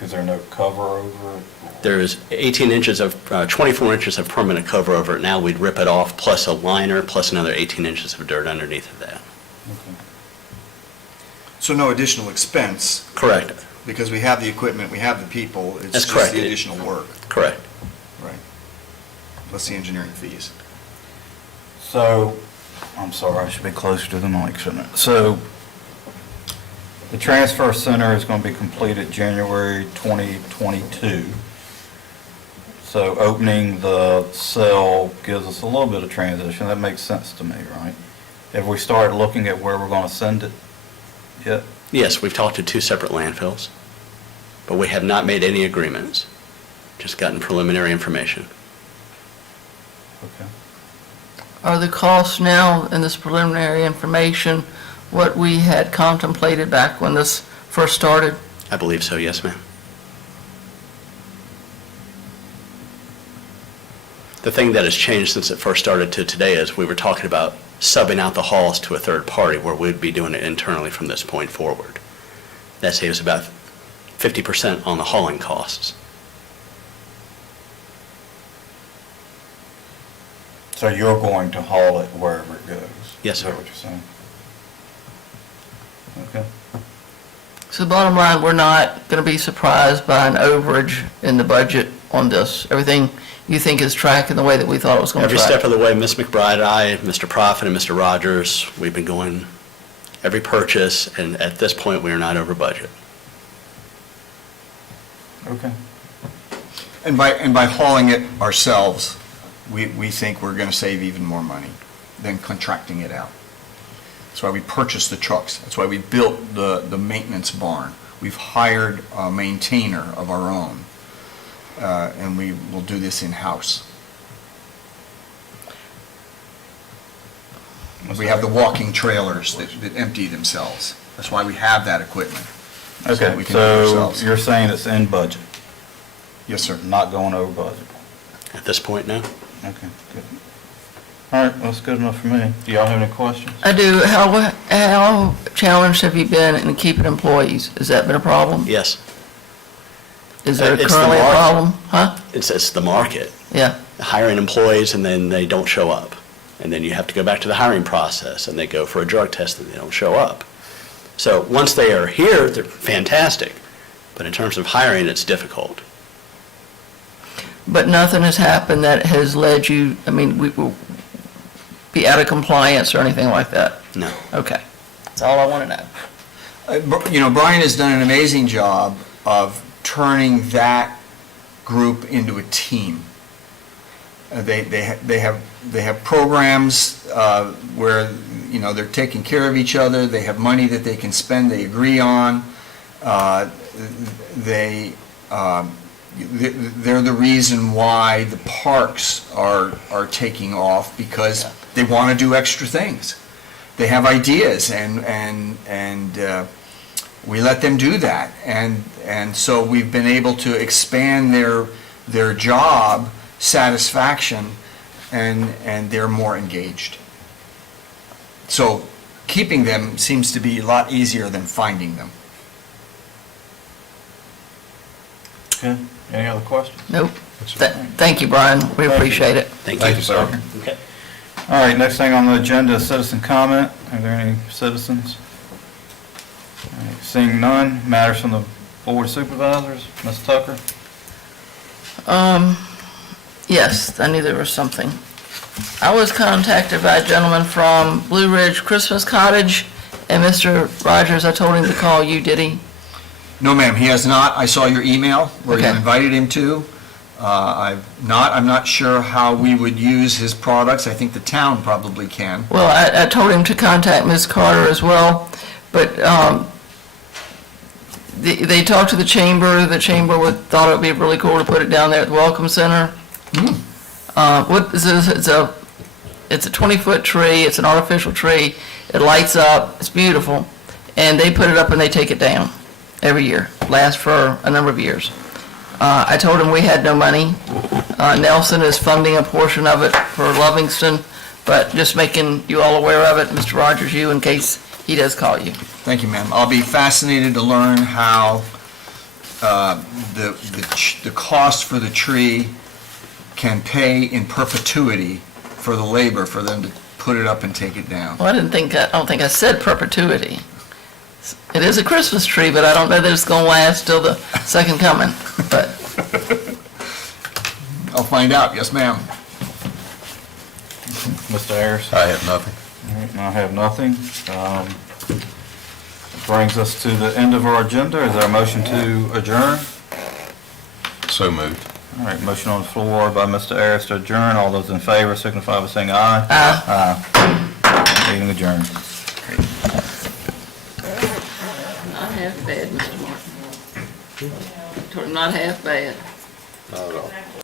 Is there no cover over it? There is 24 inches of permanent cover over it. Now we'd rip it off, plus a liner, plus another 18 inches of dirt underneath of that. Okay. So no additional expense, Correct, because we have the equipment, we have the people, it's That's just correct. the additional work, correct. right? Plus the engineering fees. So, I'm sorry, I should be closer to the mic, shouldn't I? So, the transfer center is going to be completed January 2022. So opening the cell gives us a little bit of transition. That makes sense to me, right? Have we started looking at where we're going to send it yet? Yes, we've talked to 2 separate landfills, but we have not made any agreements, just gotten preliminary information. Okay. Are the costs now in this preliminary information what we had contemplated back when this first started? I believe so, yes, ma'am. The thing that has changed since it first started to today is we were talking about subbing out the hauls to a third party where we'd be doing it internally from this point forward. That saves about 50% on the hauling costs. So you're going to haul it wherever it goes? Yes, Is sir. that what you're saying? Okay. So bottom line, we're not going to be surprised by an overage in the budget on this. Everything you think is tracking the way that we thought it was going to Every track? step of the way, Ms. McBride, I, Mr. Profit, and Mr. Rogers, we've been going every purchase, and at this point, we are not over budget. Okay. And by hauling it ourselves, we think we're going to save even more money than contracting it out. That's why we purchased the trucks. That's why we built the maintenance barn. We've hired a maintainer of our own, and we will do this in-house. We have the walking trailers that empty themselves. That's why we have that equipment. So that Okay, we can do it so ourselves. you're saying it's in budget, Yes, sir. not going over budget? At this point, no. Okay, good. All right, well, that's good enough for me. Do y'all have any questions? I do. How challenged have you been in keeping employees? Has that been a problem? Yes, Is there It's the currently a market. problem? Huh? it's the market. Yeah. Hiring employees and then they don't show up. And then you have to go back to the hiring process and they go for a drug test and they don't show up. So once they are here, they're fantastic. But in terms of hiring, it's difficult. But nothing has happened that has led you, I mean, we will be out of compliance or anything like that? No. Okay. That's all I want to know. You know, Brian has done an amazing job of turning that group into a team. They have programs where, you know, they're taking care of each other, they have money that they can spend, they agree on. They're the reason why the parks are taking off, because they want to do extra things. They have ideas, and we let them do that. And so we've been able to expand their job satisfaction, and they're more engaged. So keeping them seems to be a lot easier than finding them. Okay, any other questions? Nope. Thank you, Brian. We appreciate it. Thank you. Thank you, sir. Okay. All right, next thing on the agenda is citizen comment. Are there any citizens? All right, seeing none, matters from the Board of Supervisors. Ms. Tucker? Yes, I knew there was something. I was contacted by a gentleman from Blue Ridge Christmas Cottage, and Mr. Rogers, I told him to call you, did he? No, ma'am, he has not. I saw your email where you Okay. invited him to. I'm not sure how we would use his products. I think the town probably can. Well, I told him to contact Ms. Carter as well, but they talked to the chamber. The chamber thought it would be really cool to put it down there at the Welcome Center. What is this? It's a 20-foot tree. It's an artificial tree. It lights up. It's beautiful. And they put it up and they take it down every year. Lasts for a number of years. I told him we had no money. Nelson is funding a portion of it for Livingston, but just making you all aware of it, Mr. Rogers, you, in case he does call you. Thank you, ma'am. I'll be fascinated to learn how the cost for the tree can pay in perpetuity for the labor for them to put it up and take it down. Well, I don't think I said perpetuity. It is a Christmas tree, but I don't know that it's going to last till the second coming, but. I'll find out. Yes, ma'am. Mr. Ayers? I have nothing. All right, I have nothing. Brings us to the end of our agenda. Is there a motion to adjourn? So moved. All right, motion on the floor by Mr. Ayers to adjourn. All those in favor signify by saying aye. Aye. Aye. Meeting Meeting adjourned. Not half bad, Mr. Martin. Not half bad. Not at all.